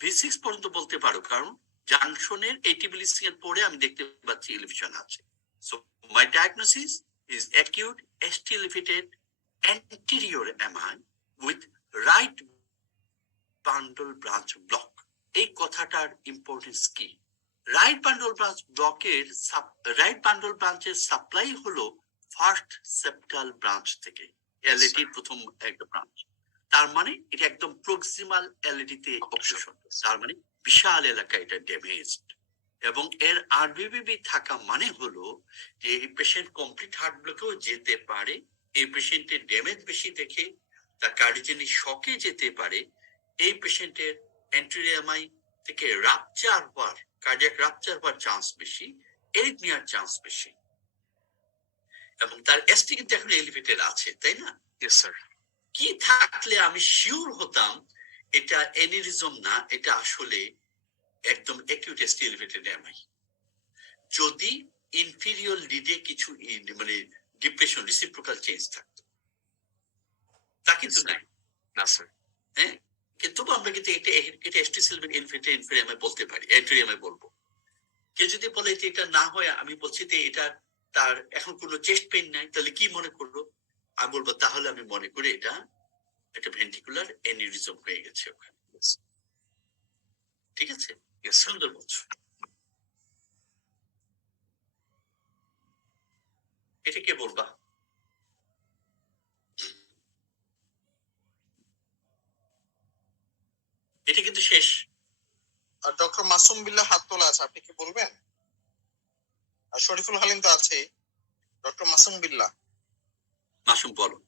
V6 পর্যন্ত বলতে পারো, কারণ জাংশনের এটিবিলিসি এর পরে আমি দেখতে পাচ্ছি এলিভেশন আছে। So my diagnosis is acute ST elevated anterior MI with right bundle branch block. এই কথাটার ইম্পর্টেন্স কি? রাইট বান্ডল ব্রাঞ্চ ব্লকের রাইট বান্ডল ব্রাঞ্চের সাপ্লাই হলো ফার্স্ট সেপ্টাল ব্রাঞ্চ থেকে, এলএটির প্রথম একটা ব্রাঞ্চ। তার মানে এটা একদম প্রক্সিমাল এলএটিতে অবস্থান, তার মানে বিশাল এলাকা এটা ড্যামেজড, এবং এর আরবিবিবি থাকা মানে হলো যে এই পেশেন্ট কমপ্লিট হার্ট ব্লকেও যেতে পারে, এই পেশেন্টের ড্যামেজ বেশি দেখে তার কার্ডিওজেনিক শকে যেতে পারে, এই পেশেন্টের এন্ট্রিয়ামাই থেকে রাপচার হওয়ার, কার্ডিয়াক রাপচার হওয়ার চান্স বেশি, এরিথমিয়ার চান্স বেশি, এবং তার এসটি কিন্তু এখন এলিভেটেড আছে, তাই না? Yes, sir. কি থাকলে আমি শিওর হতাম এটা এনিরিজম না, এটা আসলে একদম অ্যাকিউট এসটি এলিভেটেড এমআই, যদি ইনফিরিয়র লিডে কিছু মানে ডিপ্রেশন রিসিপ্রোকাল চেঞ্জ থাকতো, তা কিন্তু নাই না স্যার। হ্যাঁ, কিন্তু আমরা কিন্তু এটা এসটি সেলভেন ইনফিরিয়ামাই বলতে পারি, এন্ট্রিয়ামাই বলবো। কেউ যদি বলে যে এটা না হয়, আমি বলছি যে এটা তার এখন কোনো চেস্ট পেইন নাই, তাহলে কি মনে করলো? আমি বলবো তাহলে আমি মনে করি এটা একটা ভেন্টিকুলার এনিরিজম হয়ে গেছে ওখানে। ঠিক আছে, সুন্দর বলছো। এটা কে বলবা? এটা কিন্তু শেষ। আর ডক্টর মাসুম বিল্লাহ হাত তোলা আছে, আপনি কি বলবেন? আর শরীফুল হালিম তো আছে। ডক্টর মাসুম বিল্লাহ, মাসুম বলো।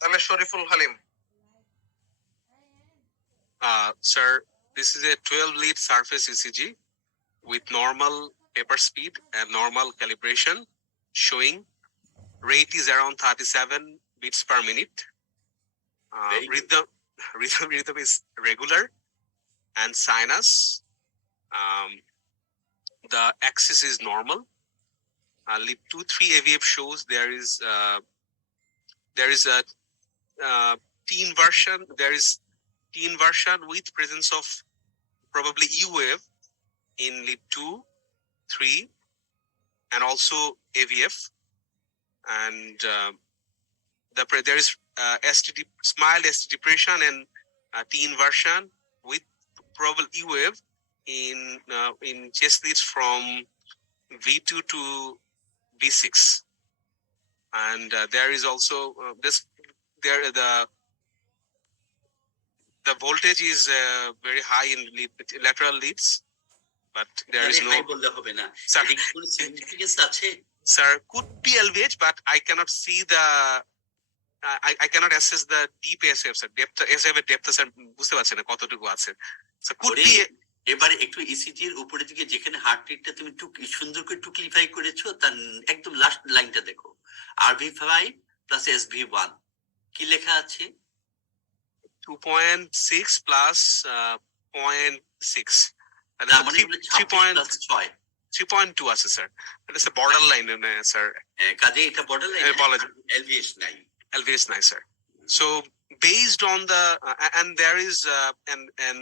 তাহলে Shariful Halim. Sir, this is a 12 lead surface ECG with normal paper speed and normal calibration, showing rate is around 37 beats per minute. Rhythm is regular and sinus. The axis is normal. Lead 2-3 AVF shows there is a T inversion. There is T inversion with presence of probably E wave in lead 2, 3, and also AVF. And there is mild ST depression and T inversion with probable E wave in chest leads from V2 to V6, and there is also the voltage is very high in lateral leads, but there is no. বললে হবে না, Sir, এর কি কোনো significance আছে? Sir, could be LVH, but I cannot see the. I cannot assess the deep ASF, sir. Depth ASF এর depth, sir, বুঝতে পারছেন না কতটুকু আছে. So could be. এবারে একটু ইসিজি এর উপরে দিকে যেখানে হার্ট রেটটা তুমি সুন্দর করে টুকলিফাই করেছো, তার একদম লাস্ট লাইনটা দেখো, RV5 প্লাস SV1 কি লেখা আছে? 2.6 plus 0.6. তার মানে 3.2 আছে স্যার, এটা হচ্ছে বর্ডার লাইন স্যার, কাজে এটা বর্ডার লাইন, LVH নাই, LVS নাই sir. So based on the and there is an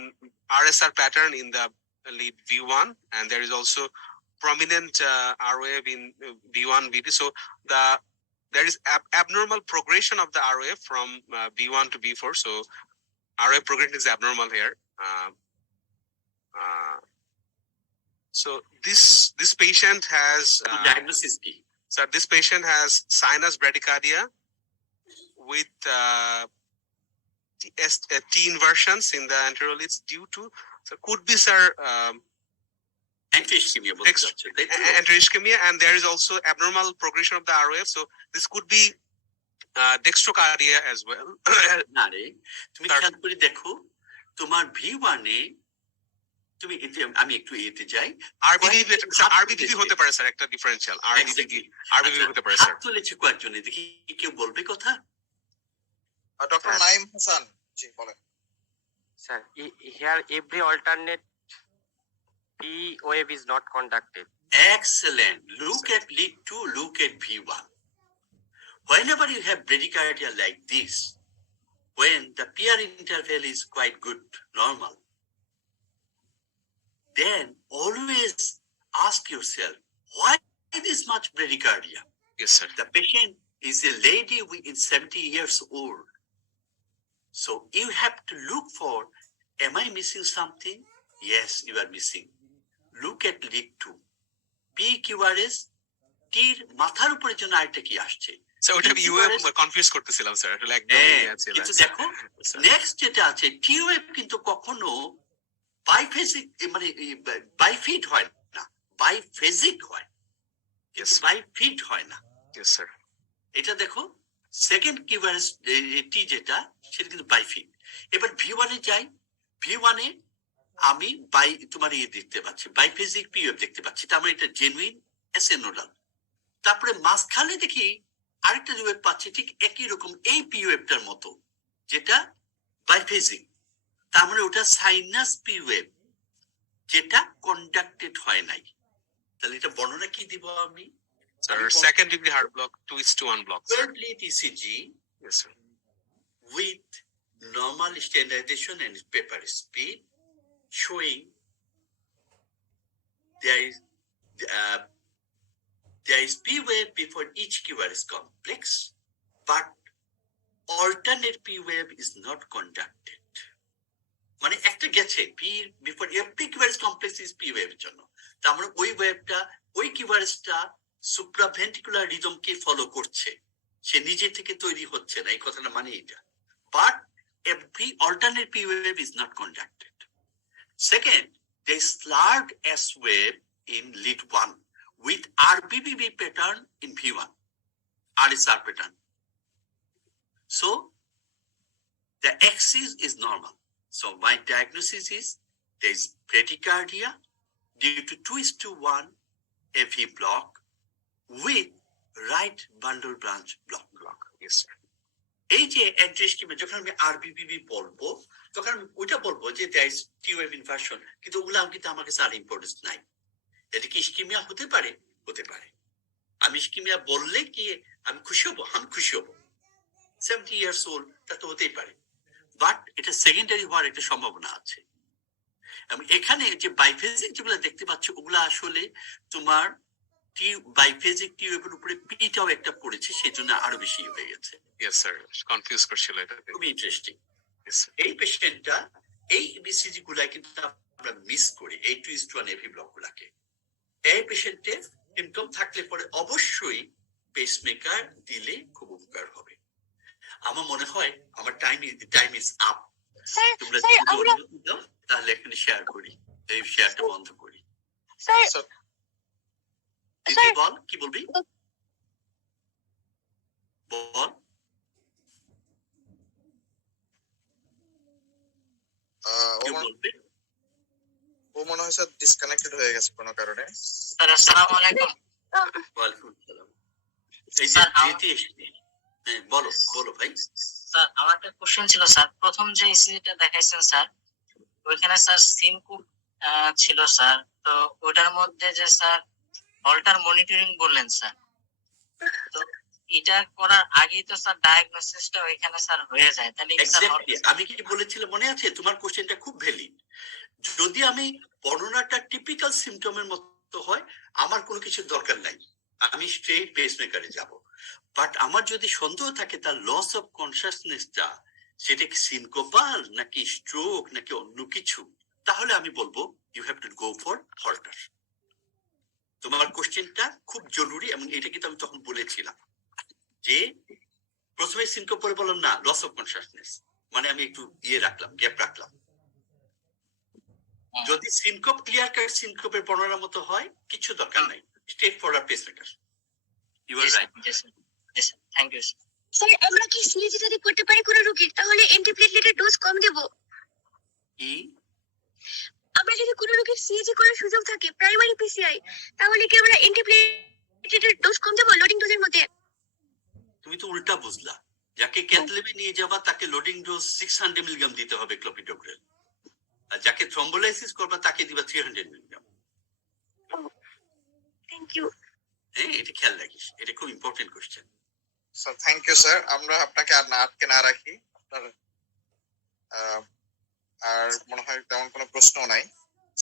RSR pattern in the lead V1, and there is also prominent R wave in V1 V2. So there is abnormal progression of the R wave from V1 to V4. So R wave progression is abnormal here. So this patient has diagnosis কি? So this patient has sinus bradycardia with T inversions in the anterior leads due to, so could be, sir, anti-ischemia, and there is also abnormal progression of the R wave. So this could be dextrocardia as well. না রে, তুমি খেয়াল করে দেখো তোমার V1 এ, তুমি আমি একটু এতে যাই, RBBV হতে পারে স্যার, একটা ডিফারেনশিয়াল RBBV হতে পারে স্যার। হাত তুলেছে কয়েকজনে, দেখি কেউ বলবে কথা? ডক্টর নাইম হাসান, জি বলেন sir. Here every alternate P wave is not conducted. Excellent. Look at lead 2, look at V1. Whenever you have bradycardia like this, when the PR interval is quite good, normal, then always ask yourself, why this much bradycardia? Yes, sir. The patient is a lady within 70 years old. So you have to look for, am I missing something? Yes, you are missing. Look at lead 2. PQRS, টির মাথার উপরে জন্য আরেকটা কি আসছে? Sir ওটা আমি UF confuse করতেছিলাম স্যার, এটা একদমই আছে। কিন্তু দেখো নেক্সট যেটা আছে টিওএফ কিন্তু কখনো বাইফেজিক, মানে বাইফিড হয় না, বাইফেজিক হয়, বাইফিড হয় না। Yes sir. এটা দেখো সেকেন্ড কিউআরএস টি যেটা, সেটা কিন্তু বাইফিড। এবার V1 এ যাই, V1 এ আমি তোমার দেখতে পাচ্ছি বাইফেজিক পিওএফ দেখতে পাচ্ছি, তার মানে এটা জেনুইন এসএনোডাল। তারপরে মাঝখানে দেখি আরেকটা ওয়েভ পাচ্ছি ঠিক একই রকম এই পিওএফটার মতো, যেটা বাইফেজিক, তার মানে ওটা সাইনাস পিওএফ, যেটা কন্ডাক্টেড হয় নাই। তাহলে এটা বর্ণনা কি দিব আমি? Sir, second degree heart block, 2:1 block. Third lead ECG. Yes, sir. With normal standardization and paper speed, showing there is P wave before each QRS complex, but alternate P wave is not conducted. মানে একটা গেছে P before every QRS complex is P wave এর জন্য, তার মানে ওই ওয়েভটা, ওই QRSটা supraventricular রিদমকে follow করছে, সে নিজে থেকে তৈরি হচ্ছে না, এই কথাটা মানে এটা। But every alternate P wave is not conducted. Second, the slurred S wave in lead 1 with RBBB pattern in V1, RSR pattern. So the axis is normal. So my diagnosis is there is bradycardia due to 2:1 AV block with right bundle branch block. Yes, sir. এই যে অ্যান্টিস্কিমিয়া, যখন আমি RBBB বলবো তখন আমি ওইটা বলবো যে there is T-wave inversion, কিন্তু ওগুলা কিন্তু আমার কাছে আর ইম্পর্টেন্স নাই। এটা কি ইস্কিমিয়া হতে পারে? হতে পারে। আমি ইস্কিমিয়া বললে কি আমি খুশি হবো? আমি খুশি হবো। 70 years old, তা তো হতেই পারে, বাট এটা সেকেন্ডারি হওয়ার একটা সম্ভাবনা আছে। এবং এখানে যে বাইফেজিক যেগুলো দেখতে পাচ্ছ, ওগুলা আসলে তোমার বাইফেজিক টিউবের উপরে পিটাও একটা পড়েছে, সেই জন্য আরো বেশি হয়ে গেছে। Yes, sir. কনফিউজ করছিল এটা। খুবই ইন্টারেস্টিং। Yes, sir. এই পেশেন্টটা এই বিসিজি গুলা কিন্তু আমরা মিস করি, এই 2:1 এভি ব্লক গুলাকে। এই পেশেন্টের সিমটম থাকলে পরে অবশ্যই পেসমেকার দিলে খুব উপকার হবে। আমার মনে হয় আমার টাইম ইজ আপ। তোমরা যদি অনুমতি দাও তাহলে এখানে শেয়ার করি, এই শেয়ারটা বন্ধ করি। দিদি বল, কি বলবি বল। কেউ বলবে? ও মনে হয় স্যার ডিসকানেক্টেড হয়ে গেছে কোনো কারণে। স্যার আসসালামু আলাইকুম। ওয়ালাইকুম আসসালাম। এই যে দিদি এসেছে, বলো বলো ভাই। স্যার আমার একটা কোশ্চেন ছিল স্যার, প্রথম যে ইসিজিটা দেখাইছেন স্যার, ওইখানে স্যার সিম কোড ছিল স্যার, তো ওটার মধ্যে যে স্যার অল্টার মনিটরিং বললেন স্যার, তো এটা করার আগেই তো স্যার ডায়াগনোসিসটা ওইখানে স্যার হয়ে যায়, তাহলে এক্স্যাক্টলি আমি কি বলেছিলাম মনে আছে? তোমার কোশ্চেনটা খুব ভ্যালিড। যদি আমি বর্ণনাটা টিপিক্যাল সিমটমের মতো হয়, আমার কোনো কিছু দরকার নাই, আমি স্ট্রেট পেসমেকারে যাব। বাট আমার যদি সন্দেহ থাকে তার লস অফ কনসাসনেসটা সেটা কি সিনকোপাল নাকি স্ট্রোক নাকি অন্য কিছু, তাহলে আমি বলবো you have to go for Holter. তোমার কোশ্চেনটা খুব জরুরি এবং এটা কিন্তু আমি তখন বলেছিলাম যে প্রথমে সিনকোপ পরে বললাম না লস অফ কনসাসনেস, মানে আমি একটু রাখলাম, গ্যাপ রাখলাম। যদি সিনকোপ ক্লিয়ার কাট সিনকোপের বর্ণনার মতো হয় কিছু দরকার নাই, straight for a pacemaker. You are right. Thank you sir. আমরা কি সিএজি যদি করতে পারি কোনো রোগীর, তাহলে অ্যান্টিপ্লেটলেটের ডোজ কম দেব? কি আমরা যদি কোনো রোগীর সিএজি করার সুযোগ থাকে প্রাইমারি পিসিআই, তাহলে কি আমরা অ্যান্টিপ্লেটলেটের ডোজ কম দেব লোডিং ডোজের মধ্যে? তুমি তো উল্টা বুঝলা। যাকে ক্যাথলেবে নিয়ে যাবা তাকে লোডিং ডোজ 600 মিলিগ্রাম দিতে হবে ক্লোপিডোগ্রেল, আর যাকে থ্রম্বোলাইসিস করবা তাকে দিবা 300 মিলিগ্রাম। Thank you. হ্যাঁ, এটা খেয়াল রাখিস, এটা খুব important question. Sir thank you sir, আমরা আপনাকে আর আটকে না রাখি। আপনার আর মনে হয় তেমন কোনো প্রশ্ন নাই।